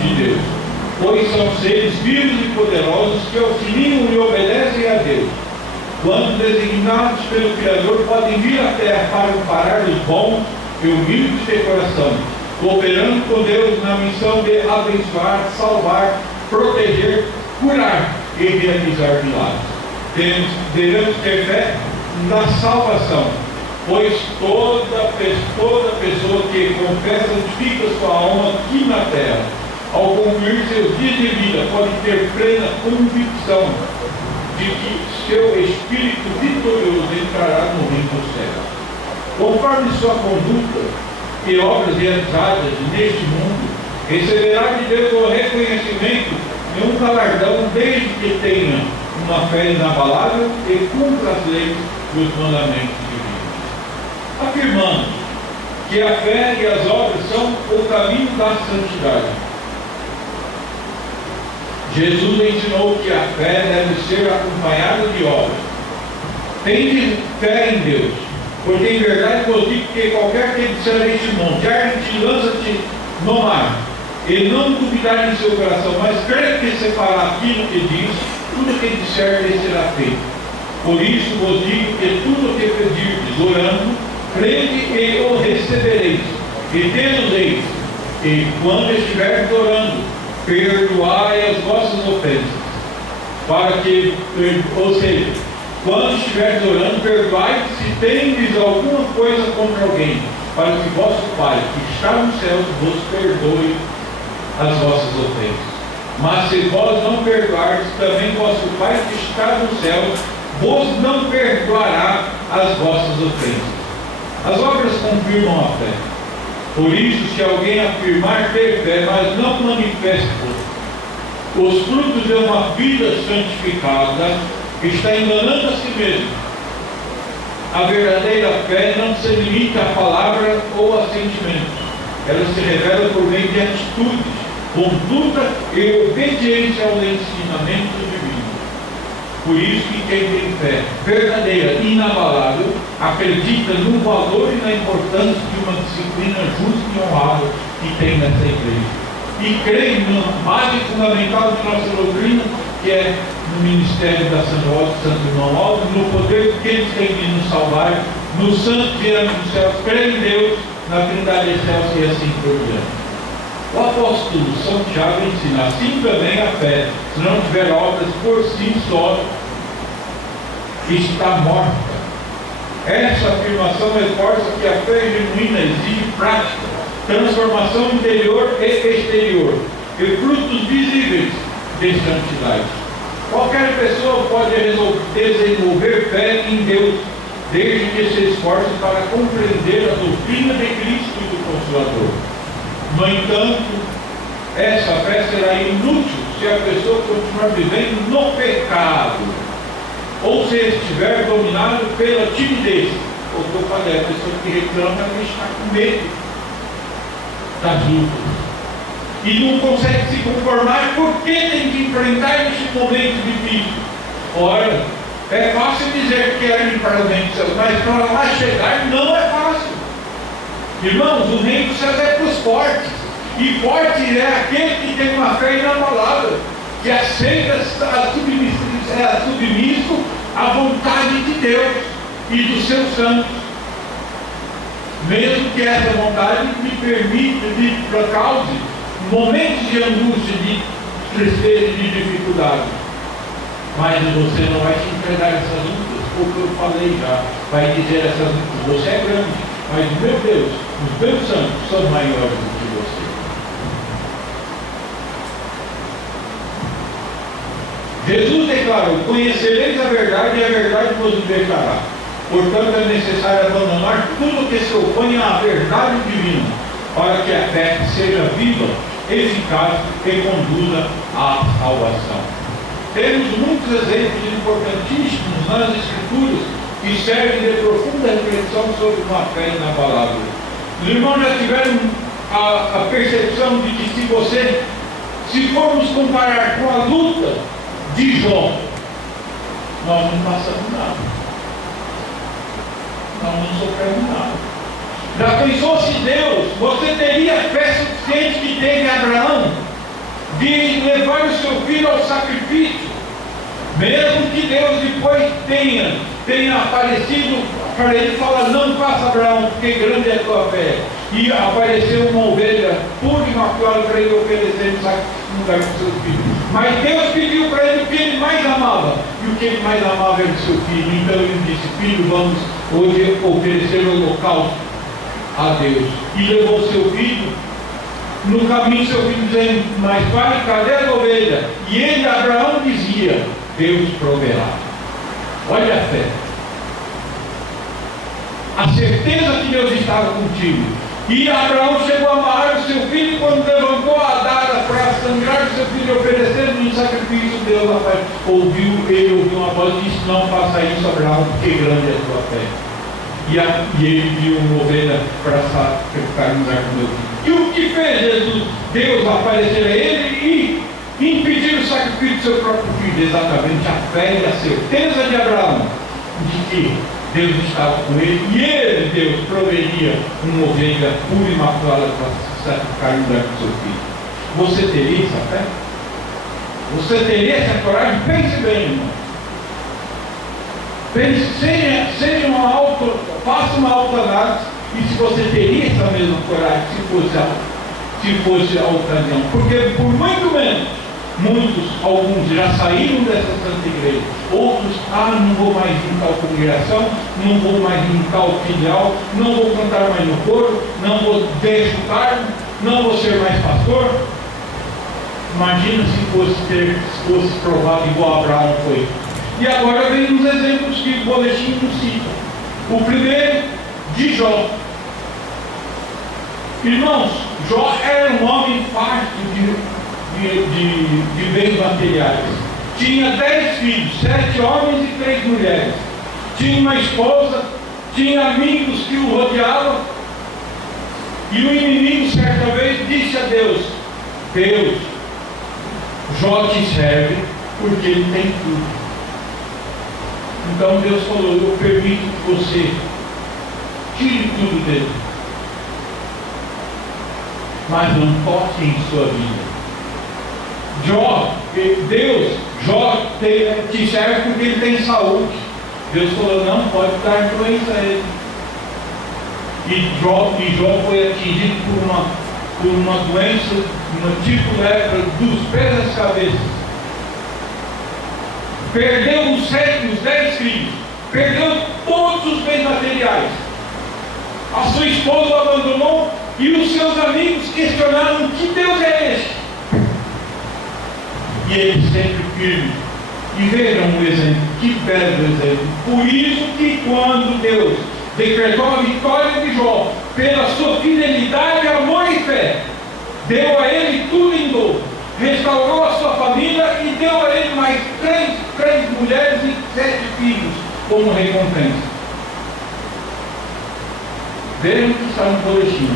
de Deus, pois são seres vivos e poderosos que auxiliam e obedecem a Deus. Quando designados pelo Criador, podem vir à terra para amparar os bons e humildes de coração, cooperando com Deus na missão de abençoar, salvar, proteger, curar e realizar milagres. Devemos ter fé na salvação, pois toda pessoa que confessa e santifica sua alma aqui na terra, ao concluir seus dias de vida, pode ter plena convicção de que seu espírito vitorioso entrará no reino dos céus. Conforme sua conduta e obras realizadas neste mundo, receberá de Deus o reconhecimento e um galardão, desde que tenha uma fé inabalável e cumpra as leis e os mandamentos divinos. Afirmando que a fé e as obras são o caminho da santidade. Jesus ensinou que a fé deve ser acompanhada de obras. Tende fé em Deus, porque em verdade vos digo que qualquer que disser a este monte, ergue-te e lança-te no mar, e não duvidar em seu coração, mas crer que se fará aquilo que diz, tudo que disser lhe será feito. Por isso vos digo que tudo o que pedirdes orando, crede e o recebereis. E tê-los-eis, e quando estiverdes orando, perdoai as vossas ofensas, para que, ou seja, quando estiverdes orando, perdoai se tendes alguma coisa contra alguém, para que vosso Pai, que está nos céus, vos perdoe as vossas ofensas. Mas se vós não perdoardes, também vosso Pai, que está nos céus, vos não perdoará as vossas ofensas. As obras confirmam a fé. Por isso, se alguém afirmar ter fé, mas não manifesta os frutos de uma vida santificada, está enganando a si mesmo. A verdadeira fé não se limita a palavra ou a sentimentos. Ela se revela por meio de atitudes, conduta e obediência aos ensinamentos divinos. Por isso que quem tem fé verdadeira, inabalável, acredita no valor e na importância de uma disciplina justa e honrada que tem nessa igreja. E crê na base fundamental de nossa doutrina, que é no ministério da Santo Irmão Aldo, no poder que eles têm de nos salvar, no santo diante dos céus, crê em Deus, na Trindade excelsa e assim por diante. O apóstolo São Tiago ensina, assim também a fé, se não tiver obras por si só, está morta. Essa afirmação reforça que a fé genuína exige prática, transformação interior e exterior, e frutos visíveis de santidade. Qualquer pessoa pode desenvolver fé em Deus, desde que se esforce para compreender a doutrina de Cristo e do Consolador. No entanto, essa fé será inútil se a pessoa continuar vivendo no pecado, ou se estiver dominado pela timidez. O que eu falei, a pessoa que reclama, ela está com medo das lutas e não consegue se conformar porque tem que enfrentar esse momento difícil. Ora, é fácil dizer que quer ir para o reino dos céus, mas para lá chegar não é fácil. Irmãos, o reino dos céus é para os fortes, e forte é aquele que tem uma fé inabalável, que aceita estar submisso à vontade de Deus e dos seus santos, mesmo que essa vontade lhe cause momentos de angústia, de tristeza e de dificuldade. Mas você não vai se enfrentar essas lutas, porque eu falei já, vai dizer essas lutas, você é grande, mas meu Deus, os meus santos são maiores do que você. Jesus declarou: conhecereis a verdade e a verdade vos libertará. Portanto, é necessário abandonar tudo que se opõe à verdade divina, para que a fé seja viva, eficaz e conduza à salvação. Temos muitos exemplos importantíssimos nas Escrituras que servem de profunda reflexão sobre uma fé inabalável. Os irmãos já tiveram a percepção de que se formos comparar com a luta de Jó, nós não passamos nada, nós não sofremos nada. Já pensou se Deus, você teria fé suficiente que teve Abraão de levar o seu filho ao sacrifício, mesmo que Deus depois tenha aparecido para ele e falar: não faça, Abraão, porque grande é a tua fé, e apareceu uma ovelha pura e imaculada para ele oferecer no lugar do seu filho. Mas Deus pediu para ele o que ele mais amava, e o que ele mais amava era o seu filho. Então ele disse: filho, vamos hoje oferecer o holocausto a Deus. E levou seu filho. No caminho, seu filho dizendo: mas pai, cadê a ovelha? E ele, Abraão, dizia: Deus proverá. Olha a fé, a certeza que Deus estava contigo. E Abraão chegou a amarrar o seu filho, e quando levantou a adaga para sangrar o seu filho, oferecendo em sacrifício, Deus ele ouviu uma voz e disse: não faça isso, Abraão, porque grande é a tua fé. E ele viu uma ovelha para sacrificar no lugar do meu filho. E o que fez Jesus? Deus aparecer a ele e impedir o sacrifício do seu próprio filho. Exatamente a fé e a certeza de Abraão de que Deus estava com ele, e ele, Deus, proveria uma ovelha pura e imaculada para sacrificar no lugar do seu filho. Você teria essa fé? Você teria essa coragem? Pense bem, irmão. Faça uma autoanálise e se você teria essa mesma coragem se fosse a ocasião. Porque por muito menos, alguns já saíram dessa santa igreja, outros, não vou mais em tal congregação, não vou mais em tal filial, não vou cantar mais no coro, não vou deixar o cargo, não vou ser mais pastor. Imagina se fosse provado igual Abraão foi. E agora vem os exemplos que o boletim nos cita. O primeiro, de Jó. Irmãos, Jó era um homem farto de bens materiais. Tinha 10 filhos, 7 homens e 3 mulheres. Tinha uma esposa, tinha amigos que o rodeavam. E o inimigo, certa vez, disse a Deus: Deus, Jó te serve porque ele tem tudo. Então Deus falou: eu permito que você tire tudo dele, mas não toque em sua vida. Jó te serve porque ele tem saúde. Deus falou: não pode dar doença a ele. E Jó foi atingido por uma doença, tipo lepra, dos pés às cabeças. Perdeu os 10 filhos, perdeu todos os bens materiais. A sua esposa o abandonou e os seus amigos questionaram: que Deus é esse? E ele sempre firme. E vejam um exemplo, que belo exemplo. Por isso que quando Deus decretou a vitória de Jó, pela sua fidelidade, amor e fé, deu a ele tudo em dobro, restaurou a sua família e deu a ele mais 3 mulheres e 7 filhos como recompensa. Vejam que está no boletim.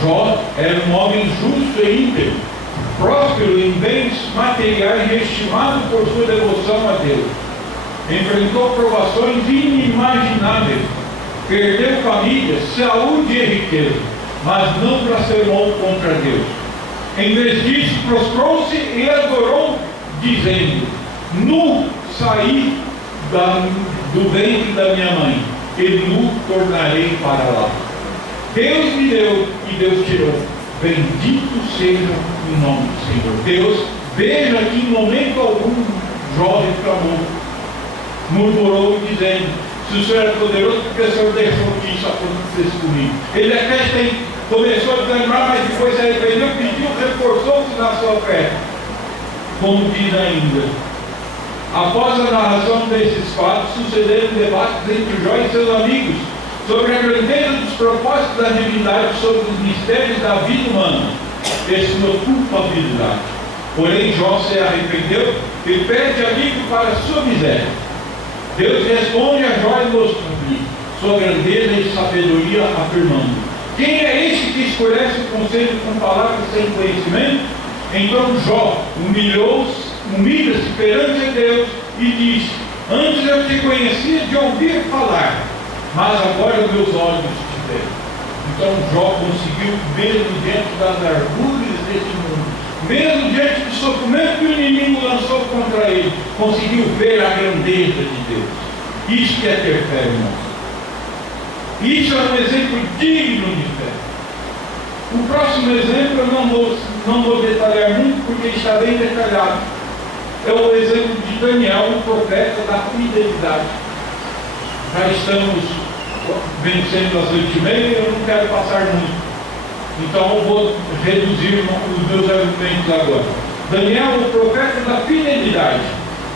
Jó era um homem justo e íntegro, próspero em bens materiais e estimado por sua devoção a Deus. Enfrentou provações inimagináveis, perdeu família, saúde e riqueza, mas não blasfemou contra Deus. Em vez disso, prostrou-se e adorou, dizendo: nu saí do ventre da minha mãe, e nu tornarei para lá. Deus me deu e Deus tirou. Bendito seja o nome do Senhor. Deus, veja que em momento algum Jó reclamou, murmurou, dizendo: se o Senhor é poderoso, porque o Senhor deixou que isso acontecesse comigo. Ele até começou a desanimar, mas depois se arrependeu, pediu, reforçou-se na sua fé. Como diz ainda. Após a narração desses fatos, sucederam debates entre Jó e seus amigos sobre a grandeza dos propósitos da divindade, sobre os mistérios da vida humana e sua culpabilidade. Porém, Jó se arrependeu e pede amigo para a sua miséria. Deus responde a Jó e mostrou-lhe sua grandeza e sabedoria, afirmando: quem é este que escurece o conselho com palavras sem conhecimento? Então Jó humilha-se perante a Deus e diz: antes eu te conhecia de ouvir falar, mas agora meus olhos te veem. Então Jó conseguiu, mesmo diante das larguras deste mundo, mesmo diante do sofrimento que o inimigo lançou contra ele, conseguiu ver a grandeza de Deus. Isso que é ter fé, irmãos. Isso é um exemplo digno de fé. O próximo exemplo eu não vou detalhar muito, porque está bem detalhado. É o exemplo de Daniel, o profeta da fidelidade. Já estamos vencendo as 8h30 e eu não quero passar muito. Então eu vou reduzir os meus argumentos agora. Daniel, o profeta da fidelidade.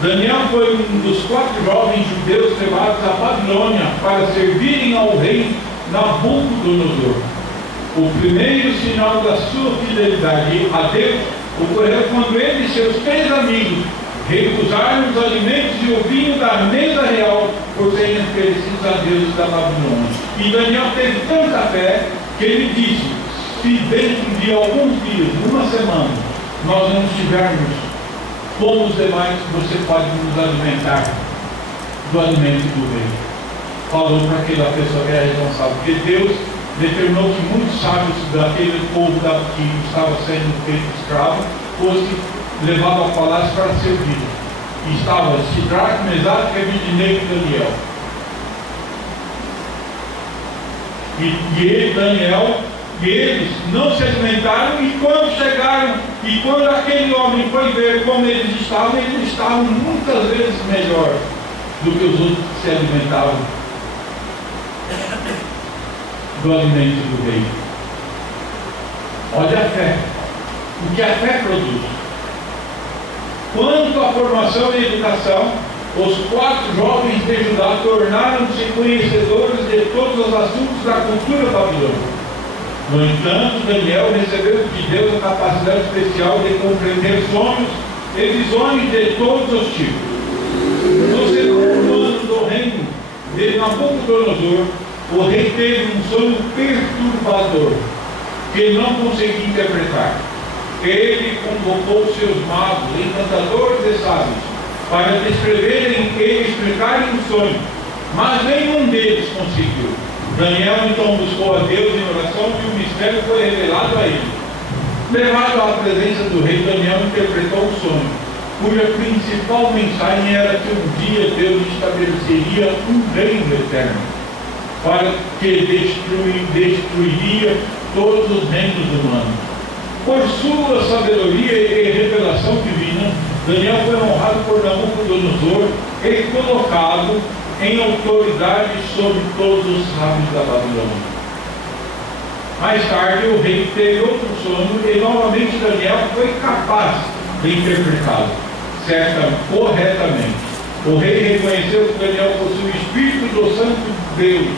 Daniel foi um dos 4 jovens judeus levados à Babilônia para servirem ao rei Nabucodonosor. O primeiro sinal da sua fidelidade a Deus ocorreu quando ele e seus 3 amigos recusaram os alimentos e o vinho da mesa real por serem oferecidos a deuses da Babilônia. E Daniel teve tanta fé que ele disse: se dentro de alguns dias, uma semana, nós não estivermos como os demais, você pode nos alimentar do alimento do rei. Falou para aquela pessoa que era responsável, porque Deus determinou que muitos sábios daquele povo que estava sendo feito escravo fosse levado ao palácio para servir. estava Sidraque, Mesaque, Abednego e Daniel. E eles não se alimentaram, e quando chegaram, e quando aquele homem foi ver como eles estavam muitas vezes melhor do que os outros que se alimentavam do alimento do rei. Olha a fé, o que a fé produz. Quanto à formação e educação, os 4 jovens de Judá tornaram-se conhecedores de todos os assuntos da cultura babilônica. No entanto, Daniel recebeu de Deus a capacidade especial de compreender sonhos e visões de todos os tipos. No segundo ano do reino de Nabucodonosor, o rei teve um sonho perturbador que não conseguia interpretar. Ele convocou seus magos, encantadores e sábios para descreverem e explicarem o sonho, mas nenhum deles conseguiu. Daniel então buscou a Deus em oração e o mistério foi revelado a ele. Levado à presença do rei, Daniel interpretou o sonho, cuja principal mensagem era que um dia Deus estabeleceria um reino eterno, para que destruiria todos os reinos humanos. Por sua sabedoria e revelação divina, Daniel foi honrado por Nabucodonosor e colocado em autoridade sobre todos os sábios da Babilônia. Mais tarde, o rei teve outro sonho e novamente Daniel foi capaz de interpretá-lo corretamente. O rei reconheceu que Daniel possui o Espírito do Santo Deus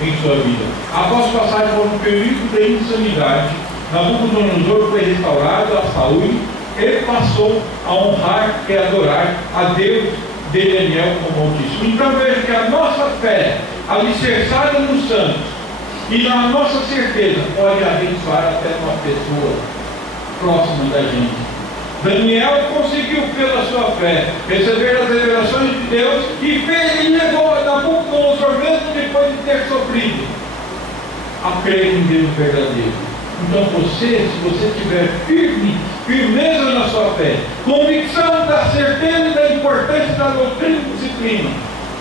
em sua vida. Após passar por um período de insanidade, Nabucodonosor foi restaurado à saúde e passou a honrar e adorar a Deus de Daniel como Altíssimo. Então veja que a nossa fé, alicerçada nos santos e na nossa certeza, pode abençoar até uma pessoa próxima da gente. Daniel conseguiu, pela sua fé, receber as revelações de Deus e levou a Nabucodonosor, mesmo depois de ter sofrido, a crer em Deus verdadeiro. Então se você tiver firmeza na sua fé, convicção da certeza e da importância da doutrina e disciplina,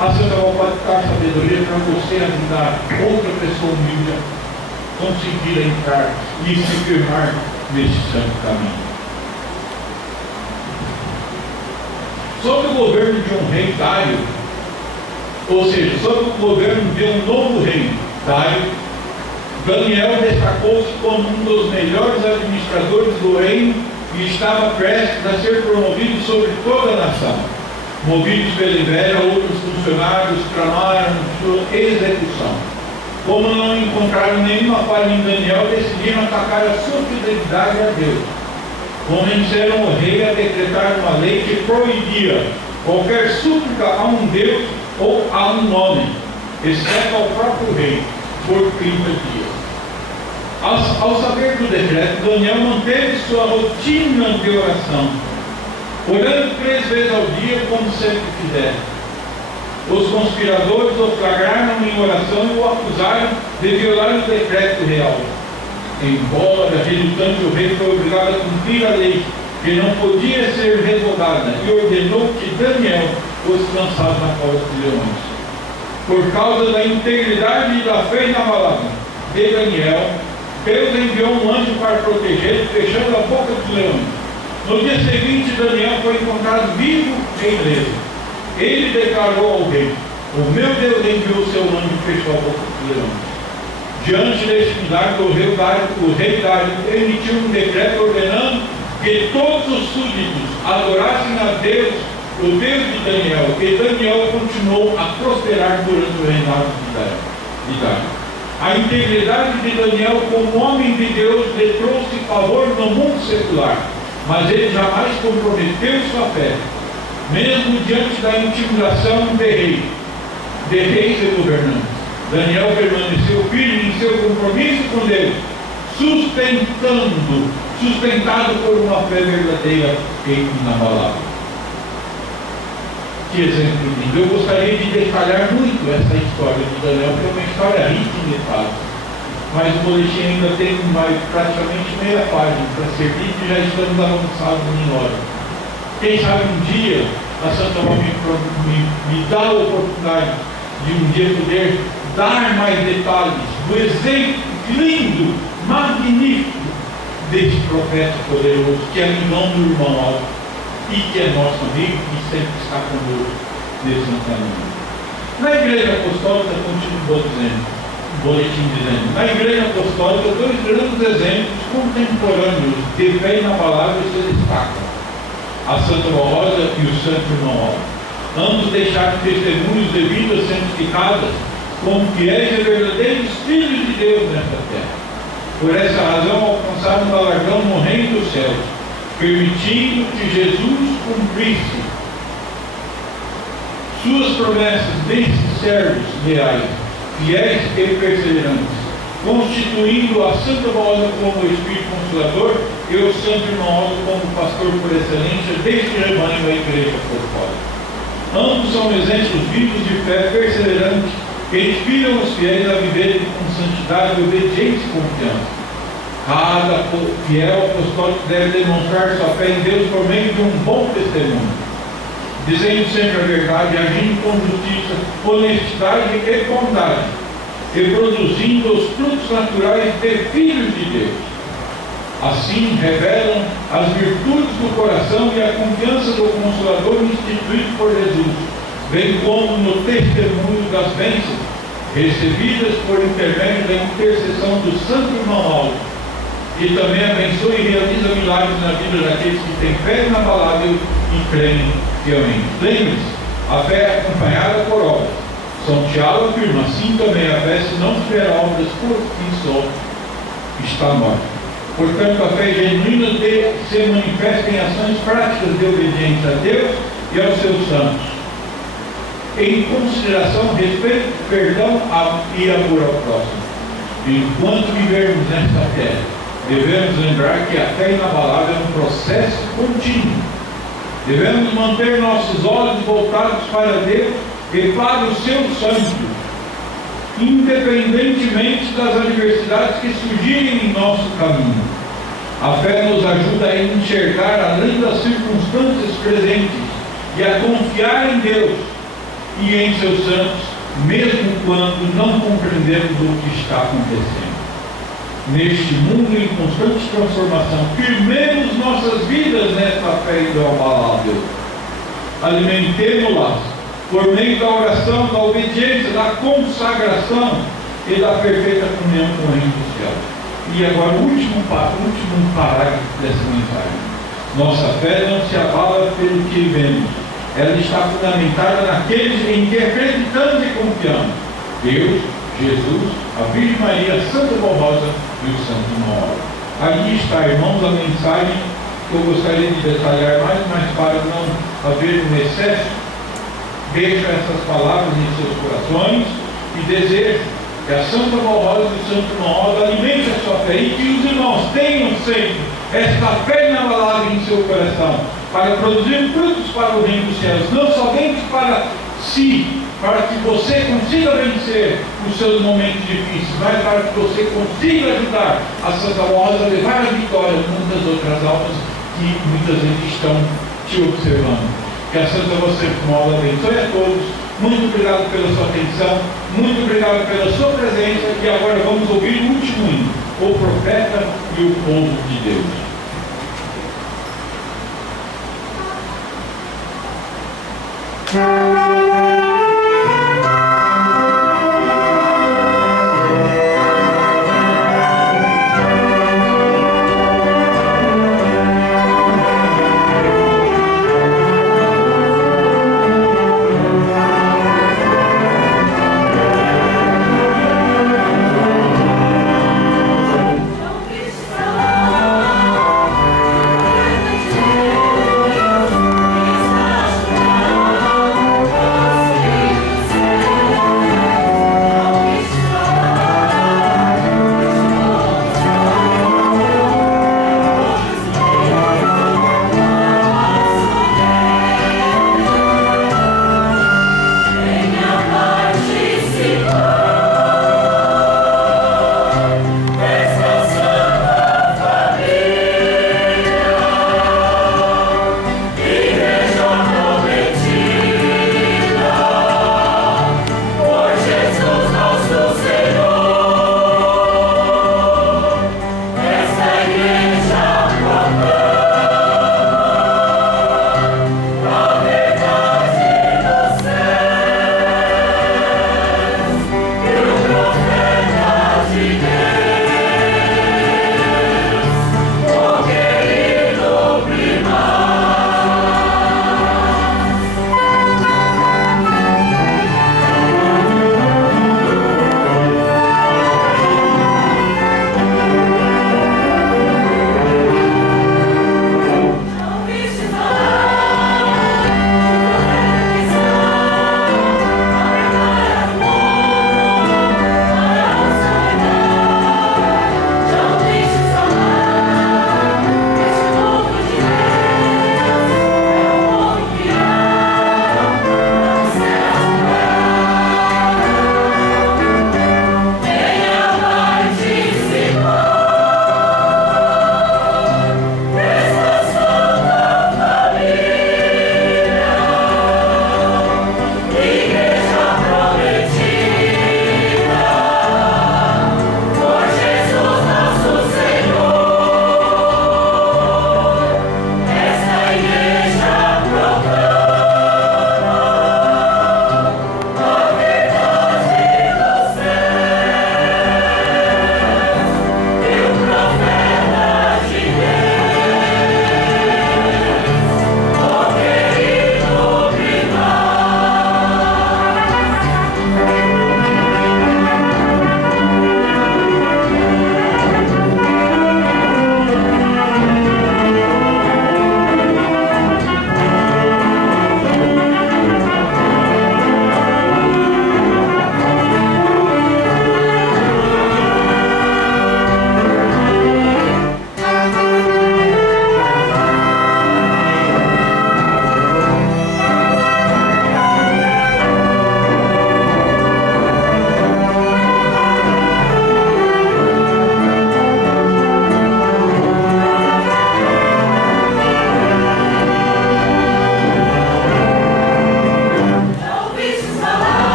a Santa Mão pode dar sabedoria para você ajudar outra pessoa humilde a conseguir entrar e se firmar nesse santo caminho. Sob o governo de um rei Dário, ou seja, sob o governo de um novo rei Dário, Daniel destacou-se como um dos melhores administradores do reino e estava prestes a ser promovido sobre toda a nação. Movidos pela inveja, outros funcionários tramaram sua execução. Como não encontraram nenhuma falha em Daniel, decidiram atacar a sua fidelidade a Deus. Convenceram o rei a decretar uma lei que proibia qualquer súplica a um Deus ou a um homem, exceto ao próprio rei, por 30 dias. Ao saber do decreto, Daniel manteve sua rotina de oração, orando 3 vezes ao dia, como sempre fizera. Os conspiradores o flagraram em oração e o acusaram de violar o decreto real. Embora relutante, o rei foi obrigado a cumprir a lei, que não podia ser revogada, e ordenou que Daniel fosse lançado na cova dos leões. Por causa da integridade e da fé inabalável de Daniel, Deus enviou um anjo para protegê-lo, fechando a boca dos leões. No dia seguinte, Daniel foi encontrado vivo e ileso. Ele declarou ao rei: o meu Deus enviou o seu anjo e fechou a boca dos leões. Diante deste milagre, o rei Dário emitiu um decreto ordenando que todos os súditos adorassem a Deus, o Deus de Daniel, e Daniel continuou a prosperar durante o reinado de Dário. A integridade de Daniel como homem de Deus lhe trouxe favor no mundo secular, mas ele jamais comprometeu sua fé, mesmo diante da intimidação de reis e governantes. Daniel permaneceu firme em seu compromisso com Deus, sustentado por uma fé verdadeira e inabalável. Que exemplo lindo! Eu gostaria de detalhar muito essa história de Daniel, porque é uma história rica em detalhes. Mas o boletim ainda tem praticamente meia página para ser lido e já estamos avançados em hora. Quem sabe um dia a Santa Mãe me dá a oportunidade de um dia poder dar mais detalhes do exemplo lindo, magnífico desse profeta poderoso, que é irmão do irmão Aldo e que é nosso amigo e sempre está conosco nesse caminho. Na Igreja Apostólica, continuo dizendo, boletim dizendo, na Igreja Apostólica, dois grandes exemplos contemporâneos de fé na palavra se destacam: a Santa Rosa e o Santo Irmão Aldo. Ambos deixaram testemunhos de vidas santificadas como fiéis e verdadeiros filhos de Deus nesta terra. Por essa razão alcançaram o galardão no reino dos céus, permitindo que Jesus cumprisse suas promessas desses servos leais, fiéis e perseverantes, constituindo a Santa Rosa como o Espírito Consolador e o Santo Irmão Aldo como pastor por excelência deste rebanho da Igreja Apostólica. Ambos são exemplos vivos de fé perseverante que inspiram os fiéis a viverem com santidade, obediência e confiança. Cada fiel apostólico deve demonstrar sua fé em Deus por meio de um bom testemunho, dizendo sempre a verdade, agindo com justiça, honestidade e bondade, e produzindo os frutos naturais de filhos de Deus. Assim revelam as virtudes do coração e a confiança do Consolador instituído por Jesus, bem como no testemunho das bênçãos recebidas por intermédio da intercessão do Santo Irmão Aldo, que também abençoa e realiza milagres na vida daqueles que têm fé inabalável e creem fielmente. Lembre-se, a fé é acompanhada por obras. São Tiago afirma, assim também a fé, se não tiver obras, por si só está morta. Portanto, a fé genuína se manifesta em ações práticas de obediência a Deus e aos seus santos, em consideração, respeito, perdão e amor ao próximo. Enquanto vivermos nesta terra, devemos lembrar que a fé inabalável é um processo contínuo. Devemos manter nossos olhos voltados para Deus e para o seu santo, independentemente das adversidades que surgirem em nosso caminho. A fé nos ajuda a enxergar além das circunstâncias presentes e a confiar em Deus e em seus santos, mesmo quando não compreendemos o que está acontecendo. Neste mundo em constante transformação, firmemos nossas vidas nesta fé inabalável. Alimentemo-las por meio da oração, da obediência, da consagração e da perfeita comunhão com o reino dos céus. E agora o último parágrafo dessa mensagem. Nossa fé não se abala pelo que vemos. Ela está fundamentada naqueles em que acreditamos e confiamos: Deus, Jesus, a Virgem Maria, Santa Rosa e o Santo Irmão Aldo. Ali está, irmãos, a mensagem que eu gostaria de detalhar mais, mas para não haver um excesso, deixo essas palavras em seus corações e desejo que a Santa Rosa e o Santo Irmão Aldo alimentem a sua fé e que os irmãos tenham sempre esta fé inabalável em seu coração, para produzir frutos para o reino dos céus, não somente para si, para que você consiga vencer os seus momentos difíceis, mas para que você consiga ajudar a Santa Rosa a levar a vitória a muitas outras almas que muitas vezes estão te observando. Que a Santa Rosa abençoe a todos. Muito obrigado pela sua atenção, muito obrigado pela sua presença, e agora vamos ouvir o último hino, o profeta e o povo de Deus.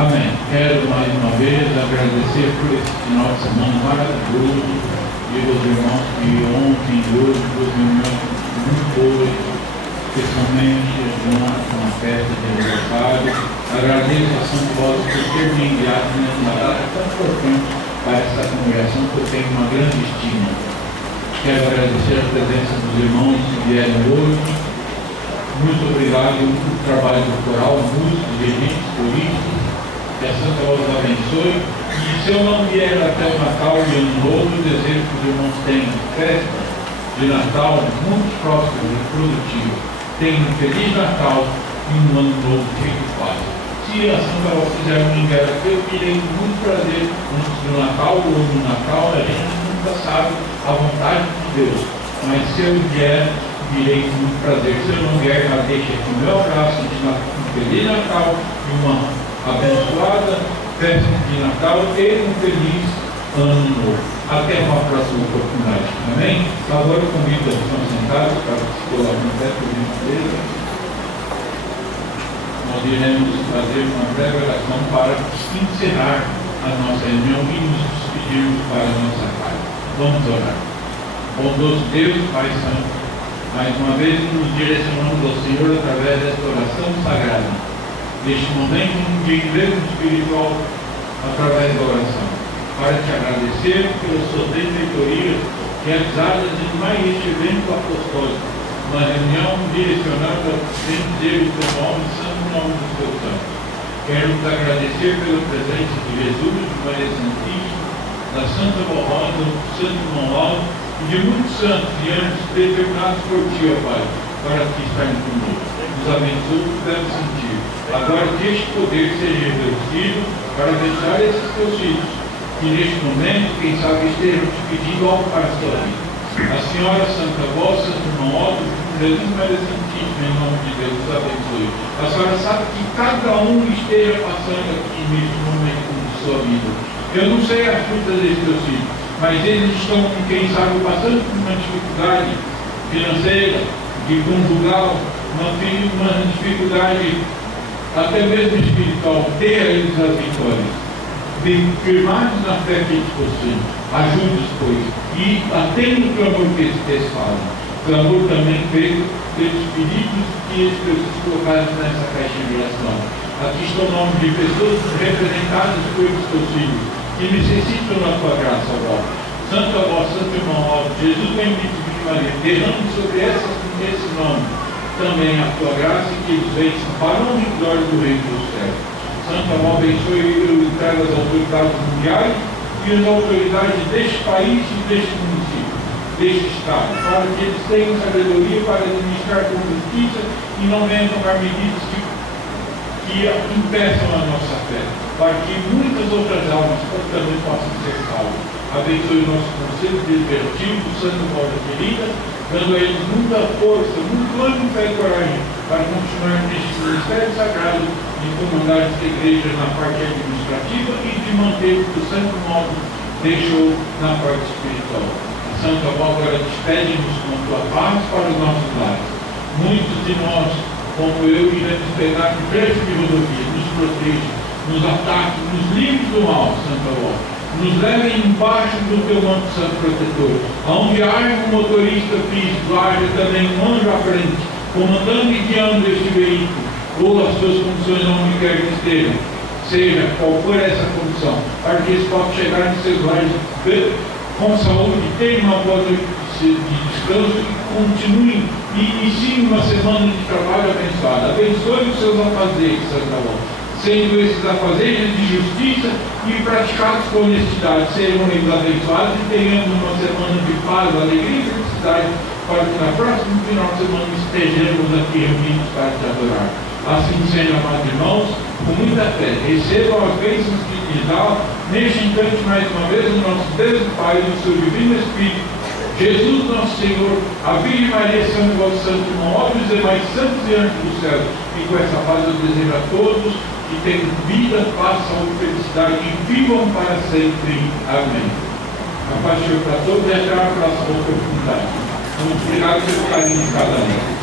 Amém. Quero mais uma vez agradecer por esse final de semana maravilhoso e os irmãos que ontem e hoje nos reuniões muito boas, especialmente uma festa de aniversário. Agradeço a São Paulo por ter me enviado nessa data tão importante para essa congregação que eu tenho uma grande estima. Quero agradecer a presença dos irmãos que vieram hoje. Muito obrigado pelo trabalho do coral, músicos, dirigentes, políticos. Que a Santa Rosa abençoe. E se eu não vier até o Natal e Ano Novo, eu desejo que os irmãos tenham festa de Natal muito próximo e produtivo. Tenham um Feliz Natal e um Ano Novo cheio de paz. Se a Santa Rosa quiser me enviar aqui, eu terei muito prazer antes do Natal ou no Natal. A gente nunca sabe a vontade de Deus. Mas se eu vier, virei com muito prazer. Se eu não vier, já deixe aqui o meu abraço de um Feliz Natal e uma abençoada festa de Natal e um feliz Ano Novo. Até uma próxima oportunidade. Amém? Agora eu convido a estão sentados para se colocar no pé por gentileza. Nós iremos fazer uma breve oração para encerrar a nossa reunião e nos despedirmos para a nossa casa. Vamos orar. Bondoso Deus, Pai Santo, mais uma vez nos direcionamos ao Senhor através desta oração sagrada. Neste momento, de enlevo espiritual através da oração, para te agradecer pelas suas benfeitorias realizadas em mais este evento apostólico, uma reunião direcionada a bendizer o teu nome, santo nome do teu santo. Quero te agradecer pela presença de Jesus, de Maria Santíssima, da Santa Rosa, do Santo Manuel e de muitos santos e anjos determinados por ti, ó Pai, para que estarem conosco. Nos abençoe o que deve sentir. Agora que este poder seja reduzido para abençoar esses teus filhos, que neste momento, quem sabe, estejam te pedindo algo para a sua vida. A Senhora Santa Vossa, Irmão Otto, Jesus Maria Santíssima, em nome de Deus, os abençoe. A Senhora sabe que cada um esteja passando aqui neste momento de sua vida. Eu não sei as frutas desses teus filhos, mas eles estão, quem sabe, passando por uma dificuldade financeira, de conjugal, uma dificuldade até mesmo espiritual. Dê a eles as vitórias. Firmados na fé que eles possuem. Ajude-os, pois. E atenda o clamor que eles fazem. Clamor também feito pelos pedidos que eles precisam colocar nessa caixa de oração. Aqui estão o nome de pessoas representadas pelos teus filhos, que necessitam da tua graça, ó. Santa Vossa, Santo Irmão, ó, Jesus bendito de Maria, derrame sobre esse nome também a tua graça e que eles vençam para a honra e glória do Reino dos Céus. Santa Mão, abençoe e entrega as autoridades mundiais e as autoridades deste país e deste município, deste estado, para que eles tenham sabedoria para administrar com justiça e não venham tomar medidas que impeçam a nossa fé, para que muitas outras almas também possam ser salvas. Abençoe o nosso conselho deliberativo, Santo Paulo querida, dando a eles muita força, muito ânimo, fé e coragem para continuar neste ministério sagrado de comandar esta igreja na parte administrativa e de manter o que o Santo Modo deixou na parte espiritual. Santa Avó, agora despede-nos com tua paz para os nossos lares. Muitos de nós, como eu, iremos pegar de trecho de rodovia, nos proteja, nos ataque, nos livre do mal, Santa Avó. Nos levem embaixo do teu manto santo protetor, onde haja um motorista físico, haja também um anjo à frente, comandando e guiando este veículo, ou as suas condições onde quer que estejam, seja qual for essa condição, para que eles possam chegar em seus lares com saúde, tenham uma boa noite de descanso e continuem e iniciem uma semana de trabalho abençoada. Abençoe os seus afazeres, Santa Avó, sendo esses afazeres de justiça e praticados com honestidade, sejam eles abençoados e tenhamos uma semana de paz, alegria e felicidade, para que na próxima final de semana estejamos aqui reunidos para te adorar. Assim sendo, amados irmãos, com muita fé, recebam as bênçãos que lhes dá, neste instante, mais uma vez, o nosso Deus e Pai, o seu Divino Espírito, Jesus nosso Senhor, a Virgem Maria, Santo Vosso Santo Irmão, ó os demais santos e anjos do céu. E com essa paz eu desejo a todos que tenham vida, paz, saúde e felicidade e vivam para sempre. Amém. A paz do Senhor para todos e até a próxima oportunidade. Muito obrigado pelo carinho de cada um.